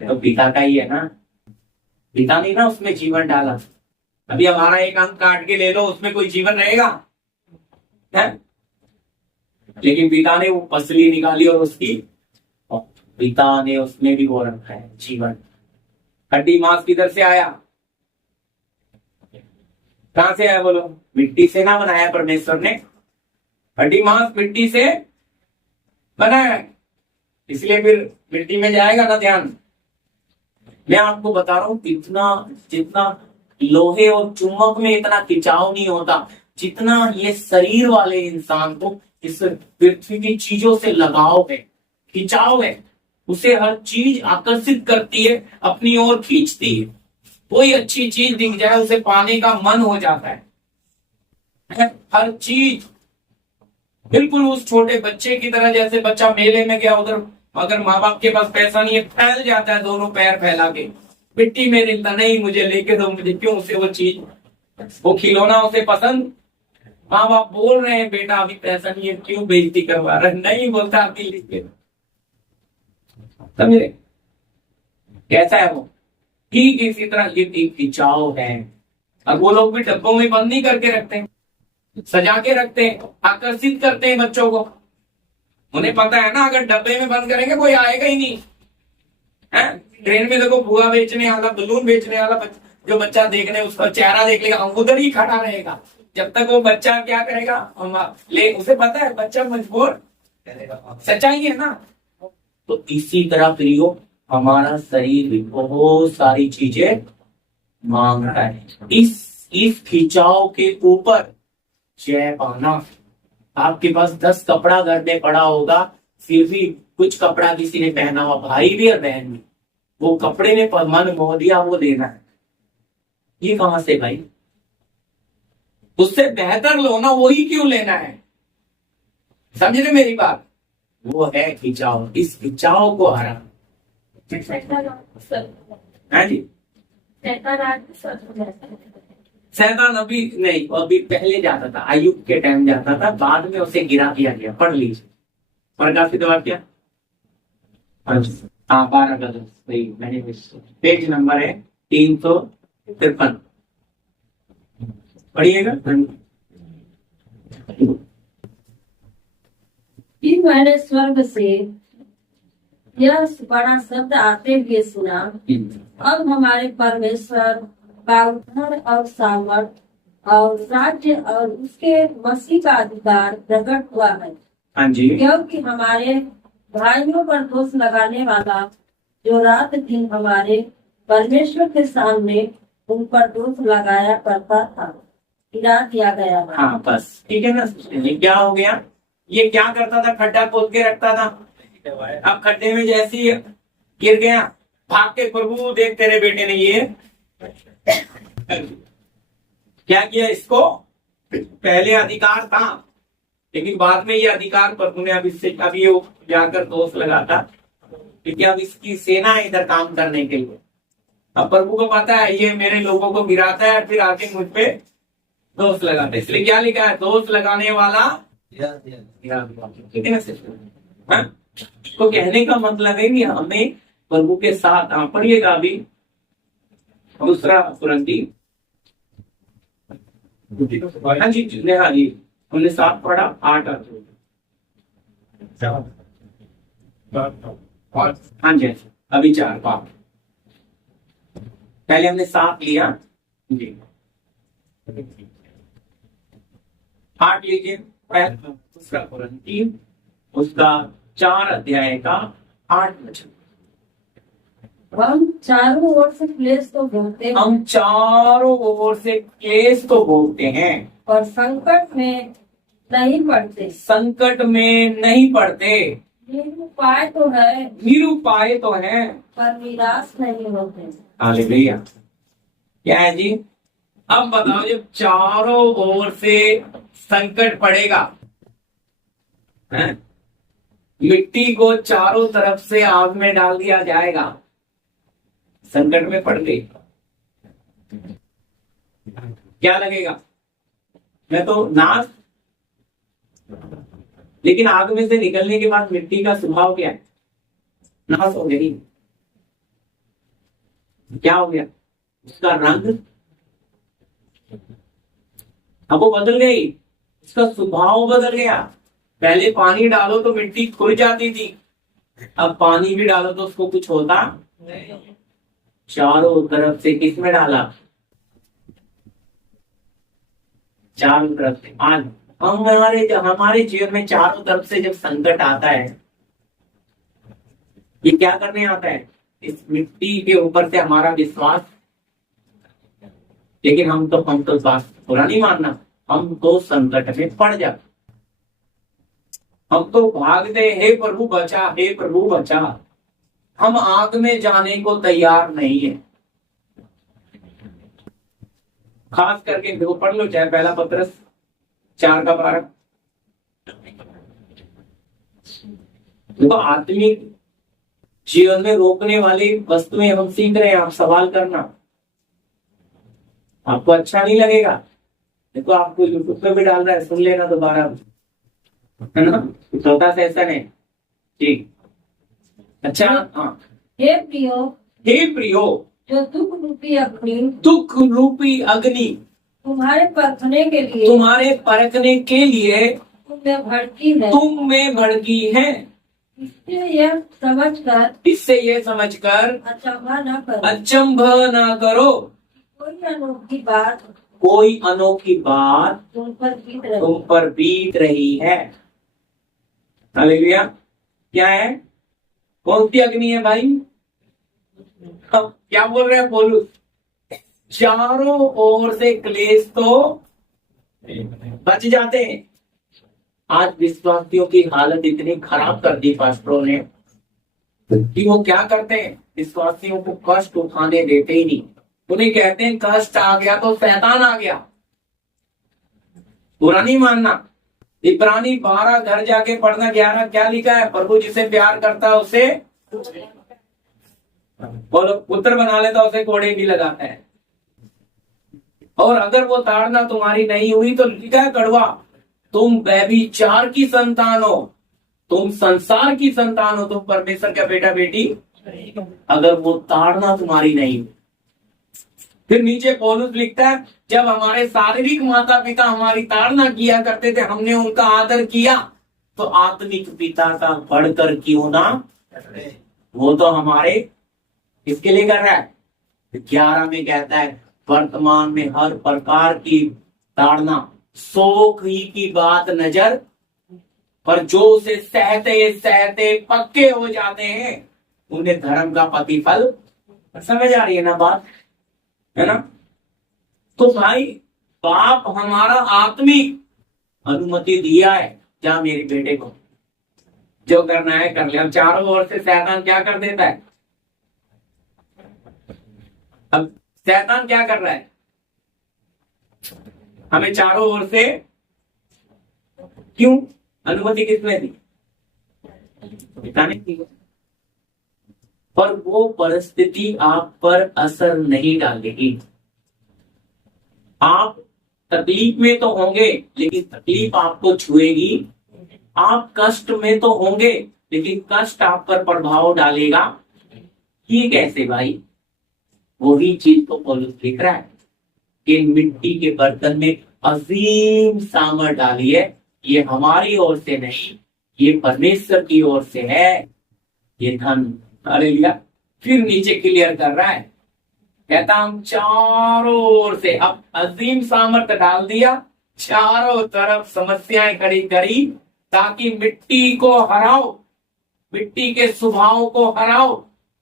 तो पिता का ही है ना। पिता ने ना उसमें जीवन डाला। अभी हमारा एक अंग काट के ले लो, उसमें कोई जीवन रहेगा है? लेकिन पिता ने वो पसली निकाली और उसकी, और पिता ने उसमें भी वो रखा है जीवन। हड्डी मांस किधर से आया, कहां से आया बोलो, मिट्टी से ना बनाया परमेश्वर ने। हड्डी मांस मिट्टी से बनाया, इसलिए फिर मिट्टी में जाएगा ना ध्यान। मैं आपको बता रहा हूं, जितना लोहे और चुंबक में इतना खिंचाव नहीं होता, जितना ये शरीर वाले इंसान को इस पृथ्वी की चीजों से लगाव है, खिंचाव है। उसे हर चीज आकर्षित करती है, अपनी ओर खींचती है। कोई अच्छी चीज दिख जाए उसे पाने का मन हो जाता है। हर चीज बिल्कुल उस छोटे बच्चे की तरह, जैसे बच्चा मेले में गया, उधर अगर माँ बाप के पास पैसा नहीं है, फैल जाता है दोनों पैर फैला के, मिट्टी में मिलता नहीं, मुझे लेके दो, मुझे क्यों, उसे वो चीज, वो खिलौना उसे पसंद। माँ बाप बोल रहे हैं बेटा अभी पैसा नहीं है, क्यों बेइज्जती करवा रहे, नहीं बोलता अभी लेके। समझे कैसा है वो, ठीक इसी तरह ये खिंचाव है। अब वो लोग भी डब्बों में बंद नहीं करके रखते हैं, सजा के रखते हैं, आकर्षित करते हैं बच्चों को। उन्हें पता है ना अगर डब्बे में बंद करेंगे कोई आएगा ही नहीं है। ट्रेन में देखो भुआ बेचने वाला, बलून बेचने वाला, जो बच्चा देखने उसका चेहरा देख लेगा, उधर ही खड़ा रहेगा जब तक वो बच्चा क्या करेगा, ले, उसे पता है बच्चा मजबूर, सच्चाई है ना। तो इसी तरह प्रियो हमारा शरीर भी बहुत सारी चीजें मांगता है। इस खिंचाव के ऊपर जय पाना। आपके पास 10 कपड़ा घर में पड़ा होगा, फिर भी कुछ कपड़ा किसी ने पहना हुआ, भाई भी और बहन भी, वो कपड़े ने मन मोह दिया, वो लेना है। ये कहां से भाई, उससे बेहतर लो ना, वही क्यों लेना है। समझ रहे मेरी बात, वो है खिंचाव। इस खिंचाव को हरा। हाँ जी, शैतान अभी नहीं, अभी पहले जाता था, अय्यूब के टाइम जाता था, बाद में उसे गिरा दिया गया। पढ़ लीजिए प्रकाशित वाक्य, हाँ 12 का, सही, मैंने पेज नंबर है 353, पढ़िएगा। फिर मैंने स्वर्ग से यह बड़ा शब्द आते हुए सुना, अब हमारे परमेश्वर का उद्धार और सामर्थ और राज्य और उसके मसीह का अधिकार प्रकट हुआ है, हाँ जी, क्योंकि हमारे भाइयों पर दोष लगाने वाला जो रात दिन हमारे परमेश्वर के सामने उन पर दोष लगाया करता था, गिरा दिया गया था। हाँ बस ठीक है ना। ये क्या हो गया, ये क्या करता था, खड्डा खोद के रखता था। अब खड्डे में जैसे ही गिर गया, भाग के प्रभु देख तेरे बेटे ने ये क्या किया, इसको पहले अधिकार था लेकिन बाद में ये अधिकार प्रभु ने अब इससे अभी ये जाकर दोष लगाता, क्योंकि अब इसकी सेना है इधर काम करने के लिए। अब प्रभु को पता है ये मेरे लोगों को गिराता है, फिर आके मुझ पे दोष लगाता है, इसलिए क्या लिखा है, दोष लगाने वाला ठीक है ना। हाँ? तो कहने का मतलब है कि हमें प्रभु के साथ, आप पढ़िएगा अभी दूसरा कुरिन्थी, हाँ जी हाँ जी, हमने 7 पढ़ा 8 हाँ जी, अभी 4 पाठ, पहले हमने 7 लिया जी, 8 लीजिए। दूसरा कुरिन्थी उसका 4 अध्याय का 8 वचन। हम चारों ओर से क्लेश तो भोगते हैं, हम चारों ओर से क्लेश तो भोगते हैं, और संकट में नहीं पड़ते। संकट में नहीं पड़ते, निरुपाय तो है निरुपाय तो है, पर निराश नहीं होते। हालेलुया। क्या है जी, अब बताओ जब चारों ओर से संकट पड़ेगा, हैं? मिट्टी को चारों तरफ से आग में डाल दिया जाएगा, संकट में पड़ गई, क्या लगेगा, मैं तो नाश। लेकिन आग में से निकलने के बाद मिट्टी का स्वभाव क्या है, नाश हो गई। क्या हो गया, उसका रंग अब वो बदल गई, उसका स्वभाव बदल गया। पहले पानी डालो तो मिट्टी खुल जाती थी, अब पानी भी डालो तो उसको कुछ होता नहीं। चारों तरफ से किसमें डाला, चारों तरफ से। आज हमारे जीवन में चारों तरफ से जब संकट आता है, ये क्या करने आता है, इस मिट्टी के ऊपर से हमारा विश्वास। लेकिन हम तो बात बुरा नहीं मानना, हम तो संकट में पड़ जाते, हम तो भागते, हे प्रभु बचा, हे प्रभु बचा। हम आग में जाने को तैयार नहीं है। खास करके देखो, पढ़ लो चाहे पहला पत्रस 4 का 12। देखो आत्मिक जीवन में रोकने वाली वस्तुएं हम सीख रहे हैं। आप सवाल करना, आपको अच्छा नहीं लगेगा, देखो आपको यूट्यूब पे भी डाल रहा है, सुन लेना दोबारा, है ना, 4था सेशन है ठीक। अच्छा हाँ, हे प्रियो, हे प्रियो, जो दुख रूपी अग्नि, दुख रूपी अग्नि तुम्हारे परखने के लिए, तुम्हारे परखने के लिए तुम में भड़की है, तुम में भड़की है। इससे ये समझकर अचंभा न करो, अचंभ न करो, कोई अनोखी बात तुम पर बीत रही है। हालेलुया। क्या है, कौन सी अग्नि है भाई, अब क्या बोल रहे हैं पौलुस, चारों ओर से क्लेश तो बच जाते हैं। आज विश्वासियों की हालत इतनी खराब कर दी पास्टरों ने कि वो क्या करते हैं, विश्वासियों को कष्ट उठाने देते ही नहीं। उन्हें कहते हैं कष्ट आ गया तो शैतान आ गया, बुरा नहीं मानना। इब्रानी 12 घर जाके पढ़ना, 11 क्या लिखा है, प्रभु जिसे प्यार करता है उसे बोलो पुत्र बना लेता, उसे कोड़े भी लगाता है। और अगर वो ताड़ना तुम्हारी नहीं हुई तो लिखा है कड़वा, तुम व्यभिचार की संतान हो, तुम संसार की संतान हो, तुम परमेश्वर का बेटा बेटी। अगर वो ताड़ना तुम्हारी नहीं हुई, फिर नीचे पौलुस लिखता है जब हमारे शारीरिक माता पिता हमारी ताड़ना किया करते थे, हमने उनका आदर किया, तो आत्मिक पिता का बढ़कर क्यों ना, वो तो हमारे किसके लिए कर रहा है। 11 में कहता है वर्तमान में हर प्रकार की ताड़ना, शोक ही की बात नजर, पर जो उसे सहते सहते पक्के हो जाते हैं उन्हें धर्म का प्रतिफल। समझ आ रही है ना बात, है ना? तो भाई बाप हमारा आत्मिक अनुमति दिया है, क्या मेरे बेटे को जो करना है कर ले। अब चारों ओर से शैतान क्या कर देता है? अब शैतान क्या कर रहा है? हमें चारों ओर से, क्यों? अनुमति किसने दी? पिता ने दी। पर वो परिस्थिति आप पर असर नहीं डालेगी। आप तकलीफ में तो होंगे लेकिन तकलीफ आपको छुएगी। आप कष्ट में तो होंगे लेकिन कष्ट आप पर प्रभाव डालेगा। ये कैसे भाई? वही चीज तो पौलुस लिख रहा है कि मिट्टी के बर्तन में अजीम सामर डाली है। ये हमारी ओर से नहीं, ये परमेश्वर की ओर से है ये धन। हालेलुया। फिर नीचे क्लियर कर रहा है, कहता हम चारों ओर से, अब अजीम सामर्थ डाल दिया, चारों तरफ समस्याएं खड़ी करी ताकि मिट्टी को हराओ, मिट्टी के स्वभाव को हराओ,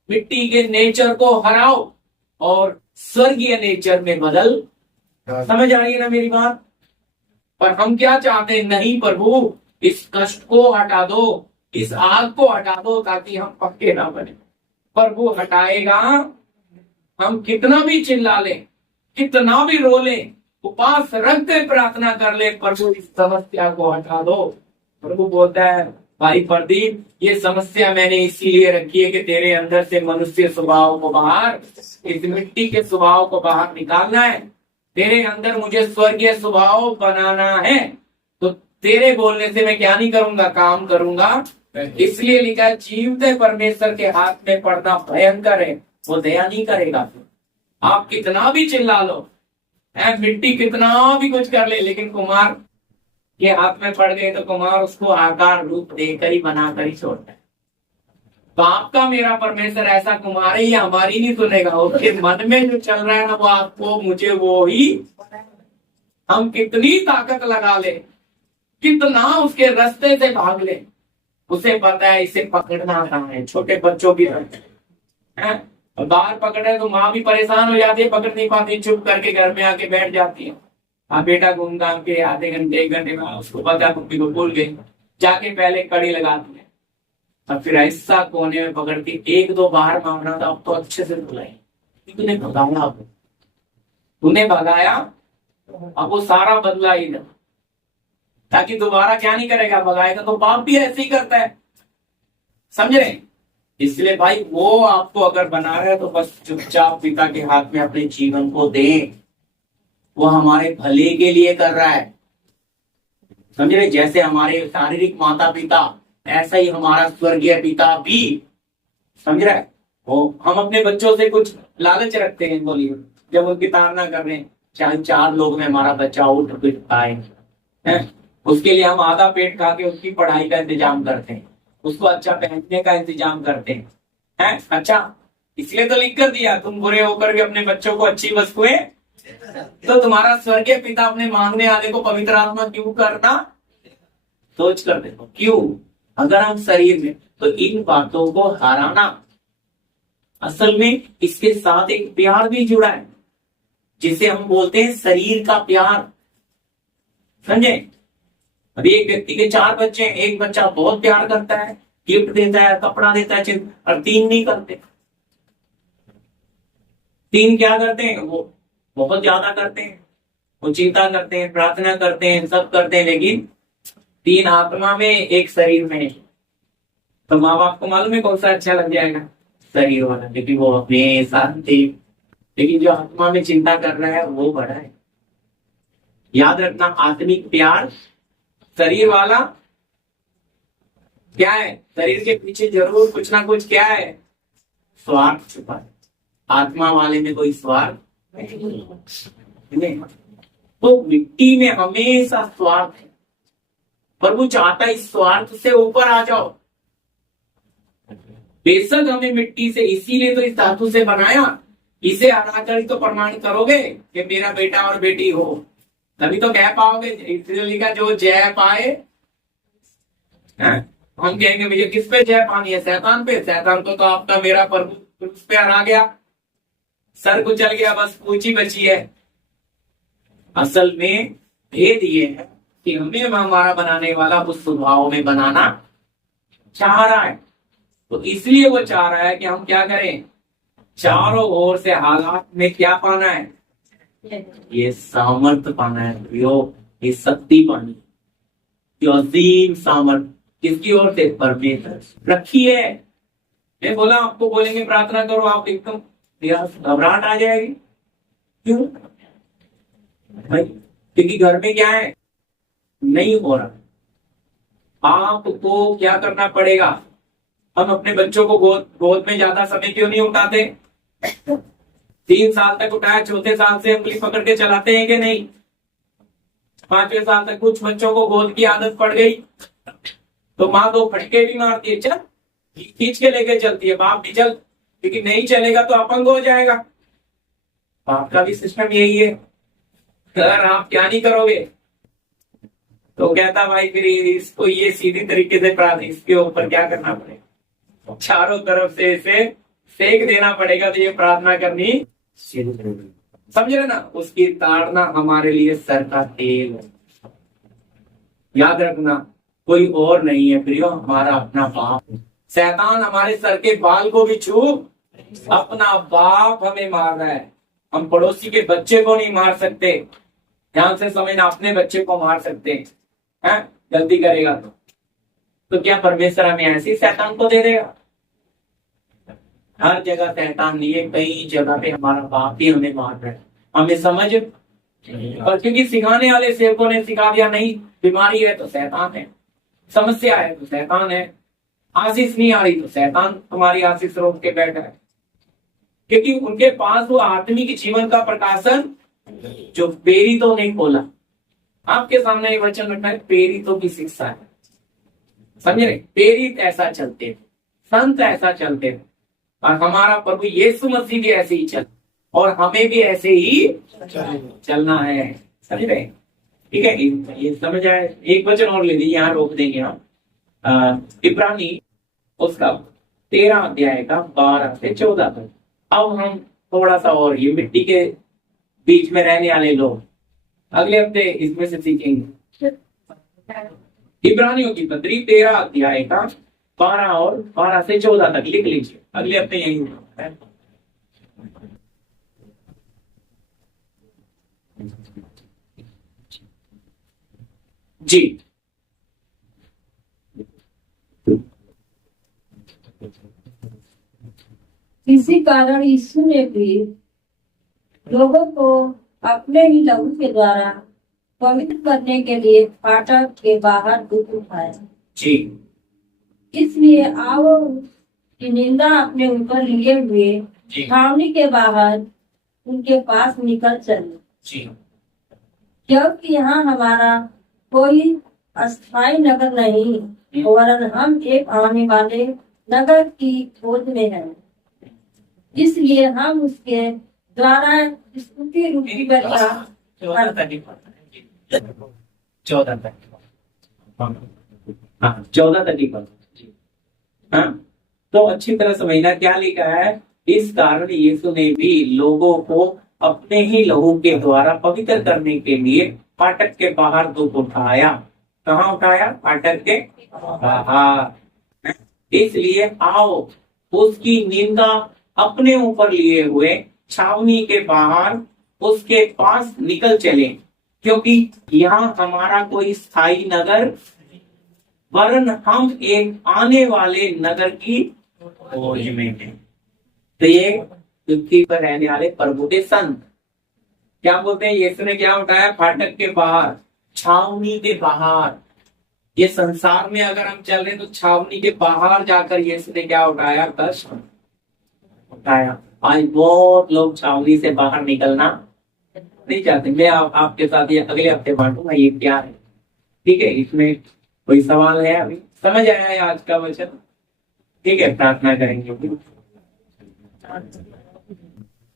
मिट्टी के नेचर को हराओ और स्वर्गीय नेचर में बदल। समझ आ रही है ना मेरी बात? पर हम क्या चाहते हैं? नहीं प्रभु, इस कष्ट को हटा दो, इस आग को हटा दो ताकि हम पक्के ना बने। प्रभु हटाएगा। हम कितना भी चिल्ला लें, कितना भी रो लें, उपवास रखते प्रार्थना कर ले, प्रभु इस समस्या को हटा दो। प्रभु बोलता है, भाई प्रदीप, ये समस्या मैंने इसीलिए रखी है कि तेरे अंदर से मनुष्य स्वभाव को बाहर, इस मिट्टी के स्वभाव को बाहर निकालना है। तेरे अंदर मुझे स्वर्गीय स्वभाव बनाना है। तो तेरे बोलने से मैं क्या नहीं करूंगा? काम करूंगा। इसलिए लिखा है, जीवते परमेश्वर के हाथ में पड़ना भयंकर है, वो दया नहीं करेगा। आप कितना भी चिल्ला लो, मिट्टी कितना भी कुछ कर ले, लेकिन कुमार के हाथ में पड़ गए तो कुमार उसको आकार रूप देकर ही बनाकर ही छोड़ता है। तो आपका मेरा परमेश्वर ऐसा कुमार है, ये हमारी नहीं सुनेगा। उसके मन में जो चल रहा है ना, वो आपको मुझे वो ही, हम कितनी ताकत लगा ले, कितना उसके रास्ते से भाग ले, उसे पता है इसे पकड़ना कहाँ है। छोटे बच्चों की तरह और बाहर पकड़े तो माँ भी परेशान हो जाती है, पकड़ नहीं पाती, चुप करके घर में आके बैठ जाती है। हाँ बेटा घूम घाम के आधे घंटे 1 घंटे में उसको पता है मम्मी को भूल गई, जाके पहले कड़ी लगाती है, और फिर ऐसा कोने में पकड़ के 1-2 बार मांगना था, अब तो अच्छे से बुलाई, तूने भगाया, तूने भगाया, अब वो सारा बदला ही ना, ताकि दोबारा क्या नहीं करेगा, भगाएगा। तो बाप भी ऐसे ही करता है, समझ रहे? इसलिए भाई वो आपको अगर बना रहा है तो बस चुपचाप पिता के हाथ में अपने जीवन को दें। वो हमारे भले के लिए कर रहा है, समझ रहे? जैसे हमारे शारीरिक माता पिता, ऐसा ही हमारा स्वर्गीय पिता भी, समझ रहा है? वो हम अपने बच्चों से कुछ लालच रखते हैं, बोलिए, जब उनकी ताड़ना कर रहे हैं, चाहे 4 लोग में हमारा बच्चा उठ पीट पाए, उसके लिए हम आधा पेट खा के उसकी पढ़ाई का इंतजाम करते हैं, उसको अच्छा पहनने का इंतजाम करते हैं। अच्छा, इसलिए तो लिख कर दिया, तुम बुरे होकर भी अपने बच्चों को अच्छी वस्तुएं, तो तुम्हारा स्वर्गीय पिता अपने मांगने वाले को पवित्र आत्मा क्यों करना? सोच कर देखो क्यों। अगर हम शरीर में, तो इन बातों को हराना, असल में इसके साथ एक प्यार भी जुड़ा है जिसे हम बोलते हैं शरीर का प्यार, समझे? अभी एक व्यक्ति के 4 बच्चे हैं, एक बच्चा बहुत प्यार करता है, गिफ्ट देता है, कपड़ा देता है, और 3 नहीं करते। 3 क्या करते हैं? वो बहुत ज्यादा करते हैं, वो चिंता करते हैं, प्रार्थना करते हैं, सब करते हैं, लेकिन 3 आत्मा में, 1 शरीर में। तो माँ बाप को मालूम है कौन सा अच्छा लग जाएगा? शरीर वाला, क्योंकि वो अपने साथ थे। लेकिन जो आत्मा में चिंता कर रहा है वो बड़ा है। याद रखना, आत्मिक प्यार, शरीर वाला क्या है? शरीर के पीछे जरूर कुछ ना कुछ क्या है? स्वार्थ छुपा है। आत्मा वाले में कोई स्वार्थ नहीं। तो मिट्टी में हमेशा स्वार्थ है। प्रभु चाहता है इस स्वार्थ से ऊपर आ जाओ। बेशक हमें मिट्टी से, इसीलिए तो इस धातु से बनाया, इसे हराकर ही तो प्रमाण करोगे कि मेरा बेटा और बेटी हो। तभी तो कह पाओगे। इसलिए लिखा जो जय पाए। हैं? हम कहेंगे भैया किस पे जय पानी है? शैतान पे। शैतान को तो आपका मेरा प्रभु उस पे हरा गया, सर कुचल गया, बस पूंछी बची है। असल में भेद ये है कि हमें हमारा बनाने वाला उस स्वभाव में बनाना चाह रहा है। तो इसलिए वो चाह रहा है कि हम क्या करें, चारों ओर से हालात में क्या पाना है, ये सामर्थ्य पाना है, ये शक्ति पानी, ये असीम सामर्थ्य किसकी ओर से? परमेश्वर रखी है। मैं बोला आपको बोलेंगे प्रार्थना करो, आप एकदम घबराहट आ जाएगी। क्यों भाई? क्योंकि घर में क्या है, नहीं हो रहा। आपको क्या करना पड़ेगा? हम अपने बच्चों को गोद में ज्यादा समय क्यों नहीं उठाते? 3 साल तक उठाया, चौथे साल से उंगली पकड़ के चलाते हैं कि नहीं? 5वें साल तक कुछ बच्चों को गोद की आदत पड़ गई तो माँ 2 फटके भी मारती है, चल खींच के लेके चलती है, बाप भी चल, क्योंकि नहीं चलेगा तो अपंग हो जाएगा। बाप का भी सिस्टम यही है। अगर आप क्या नहीं करोगे तो कहता भाई फिर इसको ये सीधी तरीके से प्रार्थना, इसके ऊपर क्या करना पड़ेगा, चारों तरफ से इसे सेक देना पड़ेगा, तो ये प्रार्थना करनी समझ रहे ना। उसकी ताड़ना हमारे लिए सर का तेल है। याद रखना, कोई और नहीं है प्रियो, हमारा अपना बाप है। शैतान हमारे सर के बाल को भी छू, अपना बाप हमें मार रहा है। हम पड़ोसी के बच्चे को नहीं मार सकते, ध्यान से समझना, अपने बच्चे को मार सकते हैं, गलती करेगा तो क्या परमेश्वर हमें ऐसी शैतान को दे देगा? हर जगह शैतान नहीं है, कई जगह पे हमारा बाप ही हमें मार रहा है, हमें समझ। और क्योंकि सिखाने वाले सेवकों ने सिखा दिया, नहीं बीमारी है तो शैतान है, समस्या है तो शैतान है, आशीष नहीं आ रही तो शैतान तुम्हारी आशीष रोक के बैठा है। क्योंकि उनके पास वो आत्मिक जीवन का प्रकाशन जो प्रेरितों ने खोला। आपके सामने एक वचन रखना है, प्रेरितों की शिक्षा है, समझ रहे? प्रेरित ऐसा चलते, संत ऐसा चलते, और हमारा प्रभु यीशु मसीह भी ऐसे ही चल, और हमें भी ऐसे ही चलना है, समझ रहे? ठीक है, ये समझ आए? एक वचन और ले लीजिए, यहाँ रोक देंगे हम। इब्रानी उसका 13 अध्याय का 12 से 14 तक। अब हम थोड़ा सा और ये मिट्टी के बीच में रहने वाले लोग अगले हफ्ते इसमें से सीखेंगे। इब्रानियों की पत्री 13 अध्याय का 12 से 14 तक लिख लीजिए, अगले हफ्ते यही है। जी इसी कारण यीशु ने भी लोगों को अपने ही लहू के द्वारा पवित्र करने के लिए फाटक के बाहर दूध उठाया। जी, इसलिए आओ की निंदा अपने ऊपर लिए हुए छावनी के बाहर उनके पास निकल चले, जी, क्योंकि यहाँ हमारा कोई अस्थायी नगर नहीं, वरन हम एक आने वाले नगर की खोज में हैं। इसलिए हम उसके द्वारा स्तुति रूपी बलियां 14 तक, हाँ 14 तक। हाँ, तो अच्छी तरह समझना क्या लिखा है। इस कारण यीशु ने भी लोगों को अपने ही लहू के द्वारा पवित्र करने के लिए फाटक के बाहर दूध उठाया। कहाँ उठाया? फाटक के बाहर। इसलिए आओ उसकी निंदा अपने ऊपर लिए हुए छावनी के बाहर उसके पास निकल चले, क्योंकि यहाँ हमारा कोई स्थायी नगर, वरन हम एक आने वाले नगर की खोज में हैं। तो ये पृथ्वी पर रहने वाले प्रभु के संत क्या बोलते हैं? यीशु ने क्या उठाया? फाटक के बाहर, छावनी के बाहर। ये संसार में अगर हम चल रहे तो छावनी के बाहर जाकर यीशु ने क्या उठाया? कष्ट उठाया। आज बहुत लोग छावनी से बाहर निकलना नहीं चाहते। मैं आपके साथ ये अगले हफ्ते बांटूंगा ये क्या है, ठीक है? इसमें कोई सवाल है? अभी समझ आया है आज का वचन? ठीक है, प्रार्थना करेंगे।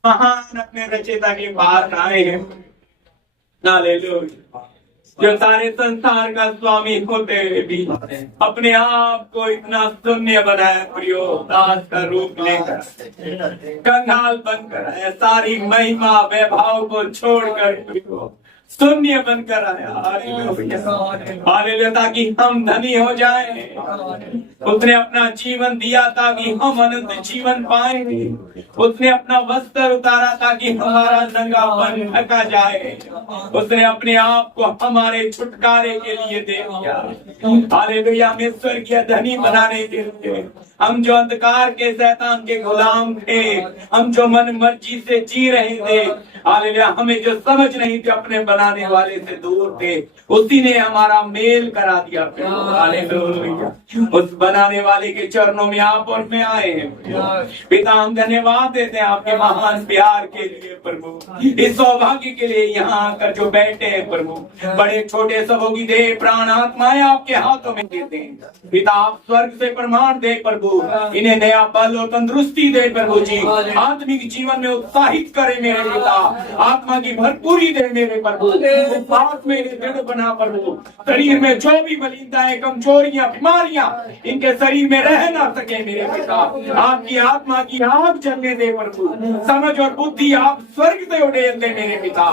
महान अपने रचयिता के पास आए हैं, हालेलुया। जो सारे संसार का स्वामी होते हुए भी अपने आप को इतना शून्य बनाया, प्रियो, दास का रूप लेकर कंगाल बनकर आया, सारी महिमा वैभव को छोड़कर प्रियो शून्य बनकर आया। हालेलुया, ताकि हम धनी हो जाएं। उसने अपना जीवन दिया ताकि हम अनंत जीवन पाएंगे। उसने अपना वस्त्र उतारा ताकि हमारा नंगापन ढका जाए। उसने अपने आप को हमारे छुटकारे के लिए दे दिया। हालेलुया, हमें स्वर्गीय धनी बनाने के लिए। हम जो अंधकार के शैतान के गुलाम थे, हम जो मन मर्जी से जी रहे थे, हालेलुया, हमें जो समझ नहीं थे, अपने बनाने वाले से दूर थे, उसी ने हमारा मेल करा दिया। हालेलुया, उस बनाने वाले के चरणों में आप और मैं आए हैं। पिता, हम धन्यवाद देते हैं आपके महान प्यार के लिए प्रभु, इस सौभाग्य के लिए यहाँ आकर जो बैठे हैं प्रभु, बड़े छोटे सबों की देह प्राण आत्माएं आपके हाथों में देते हैं। पिता, आप स्वर्ग से प्रमाण दे प्रभु, इन्हें नया बल और तंदुरुस्ती दे प्रभु जी, आत्मिक जीवन में उत्साहित करे मेरे पिता, आत्मा की भरपूरी दे मेरे प्रभु, उपवास में इन्हें दृढ़ बना प्रभु, शरीर में जो भी मलिनताएं, कमजोरियां, बीमारियां इनके शरीर में रह ना सके मेरे पिता, आपकी आत्मा की आग जलने दे प्रभु, समझ और बुद्धि आप स्वर्ग से उड़ेल दे मेरे पिता,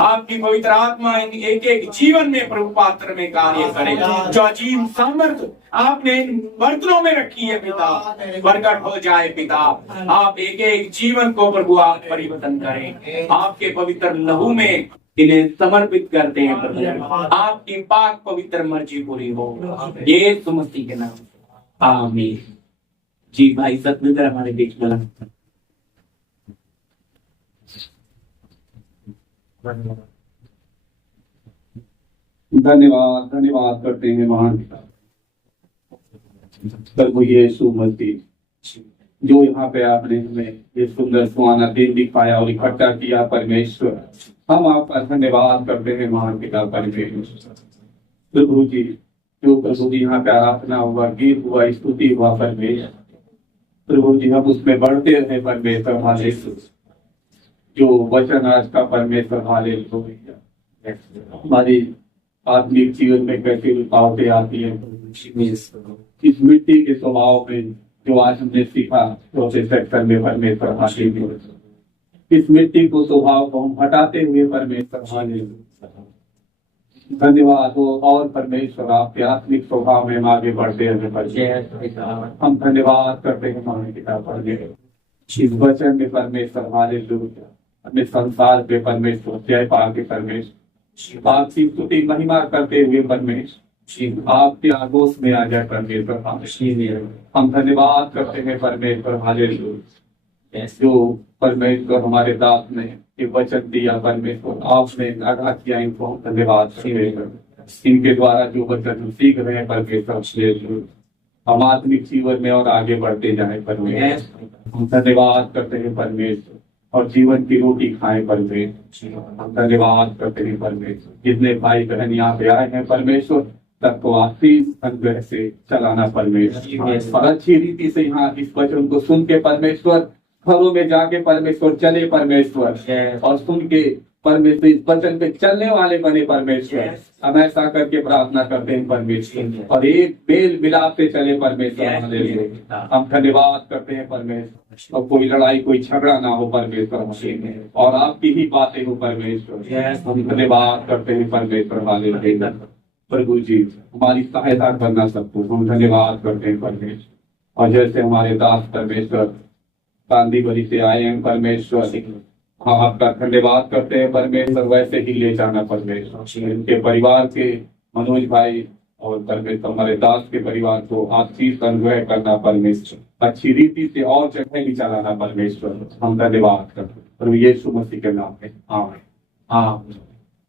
आपकी पवित्र आत्मा इन एक एक जीवन में प्रभु पात्र में कार्य करे, जो अजीब सामर्थ्य आपने इन बर्तनों में रखी है पिता, प्रकट हो जाए पिता। आप एक एक जीवन को प्रभु आप परिवर्तन करें, आपके पवित्र लहू में इन्हें समर्पित करते हैं प्रभु, आपकी पाक पवित्र मर्जी पूरी हो, यीशु मसीह के नाम, आमीन। जी भाई सतमिंदर हमारे बीच में धन्यवाद धन्यवाद करते हैं महान पिता प्रभु यीशु मसीह, जो यहाँ पे आपने हमें ये सुंदर सुहाना दिन दिखाया और इकट्ठा किया परमेश्वर, हम आपका धन्यवाद करते हैं महान पिता परमेश्वर। प्रभु जी, जो प्रभु जी यहाँ पे आराधना हुआ, गीत हुआ, स्तुति हुआ परमेश्वर, प्रभु जी हम उसमें बढ़ते रहे परमेश्वर, हालेलुया। जो वचन आज का परमेश्वर, हालेलुया, हमारी आत्मिक जीवन में कैसी रुकावटें आती है, इस मिट्टी के स्वभाव में जो आज हमने सीखा चौथे सेक्शन में परमेश्वर, हालेलुया, इस मिट्टी को स्वभाव को हम हटाते हुए परमेश्वर, हालेलुया, धन्यवाद हो। और परमेश्वर आपके आत्मिक स्वभाव में हम आगे बढ़ते हैं, हम धन्यवाद करते हैं महान पिता परमेश्वर, इस वचन में परमेश्वर, हालेलुया, अपने संसार पे परमेश्वर जय पा के परमेश्वर आपकी स्तुति महिमा करते हुए परमेश्वर आपके आगोश में आ जाए परमेश्वर, हम धन्यवाद करते हैं परमेश्वर, हालेलुया, जो परमेश्वर हमारे दास ने ये वचन दिया परमेश्वर, आपने आगाह किया, इनको हम धन्यवाद इनके द्वारा जो वचन हम सीख रहे हैं परमेश्वर, हम आत्मिक जीवन में और आगे बढ़ते जाए परमेश्वर, हम धन्यवाद करते हैं परमेश्वर, और जीवन की रोटी खाएं परमेश्वर, हम धन्यवाद करते हैं परमेश्वर। जितने भाई बहन यहाँ पे आए हैं परमेश्वर, सबको आशीष अनुग्रह से चलाना परमेश्वर, और अच्छी रीति से यहाँ इस वचन को सुन के परमेश्वर घरों में जाके परमेश्वर चले परमेश्वर, और सुन के परमेश्वर इस वचन पे चलने वाले बने परमेश्वर, हम ऐसा करके प्रार्थना करते हैं परमेश्वर, और एक मेल मिलाप से चले परमेश्वर, हम धन्यवाद करते हैं परमेश्वर, और कोई लड़ाई कोई झगड़ा ना हो परमेश्वर, और आपकी ही बातें हो परमेश्वर, हम धन्यवाद करते हैं परमेश्वर, हालेलुया। प्रभु जी हमारी सहायता करना सबको हम धन्यवाद करते हैं परमेश्वर, और जैसे हमारे दास परमेश्वर गांधी बली से आए हैं परमेश्वर, हाँ आपका धन्यवाद करते हैं परमेश्वर, वैसे ही ले जाना परमेश्वर, इनके परिवार के मनोज भाई और परमेश्वर हमारे दास के परिवार को आशीष अनुग्रह करना परमेश्वर, अच्छी रीति से और जगह भी चलाना परमेश्वर, हम धन्यवाद करते हैं प्रभु यीशु मसीह के नाम में, आमीन। आमीन।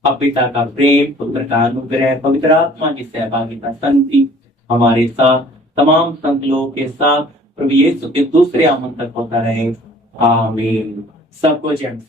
अब पिता का प्रेम, पुत्र का अनुग्रह, पवित्र आत्मा की सहभागिता, शांति हमारे साथ तमाम संत लोगों के साथ प्रभु यीशु के दूसरे आगमन तक होता रहे, आमीन। सबको जय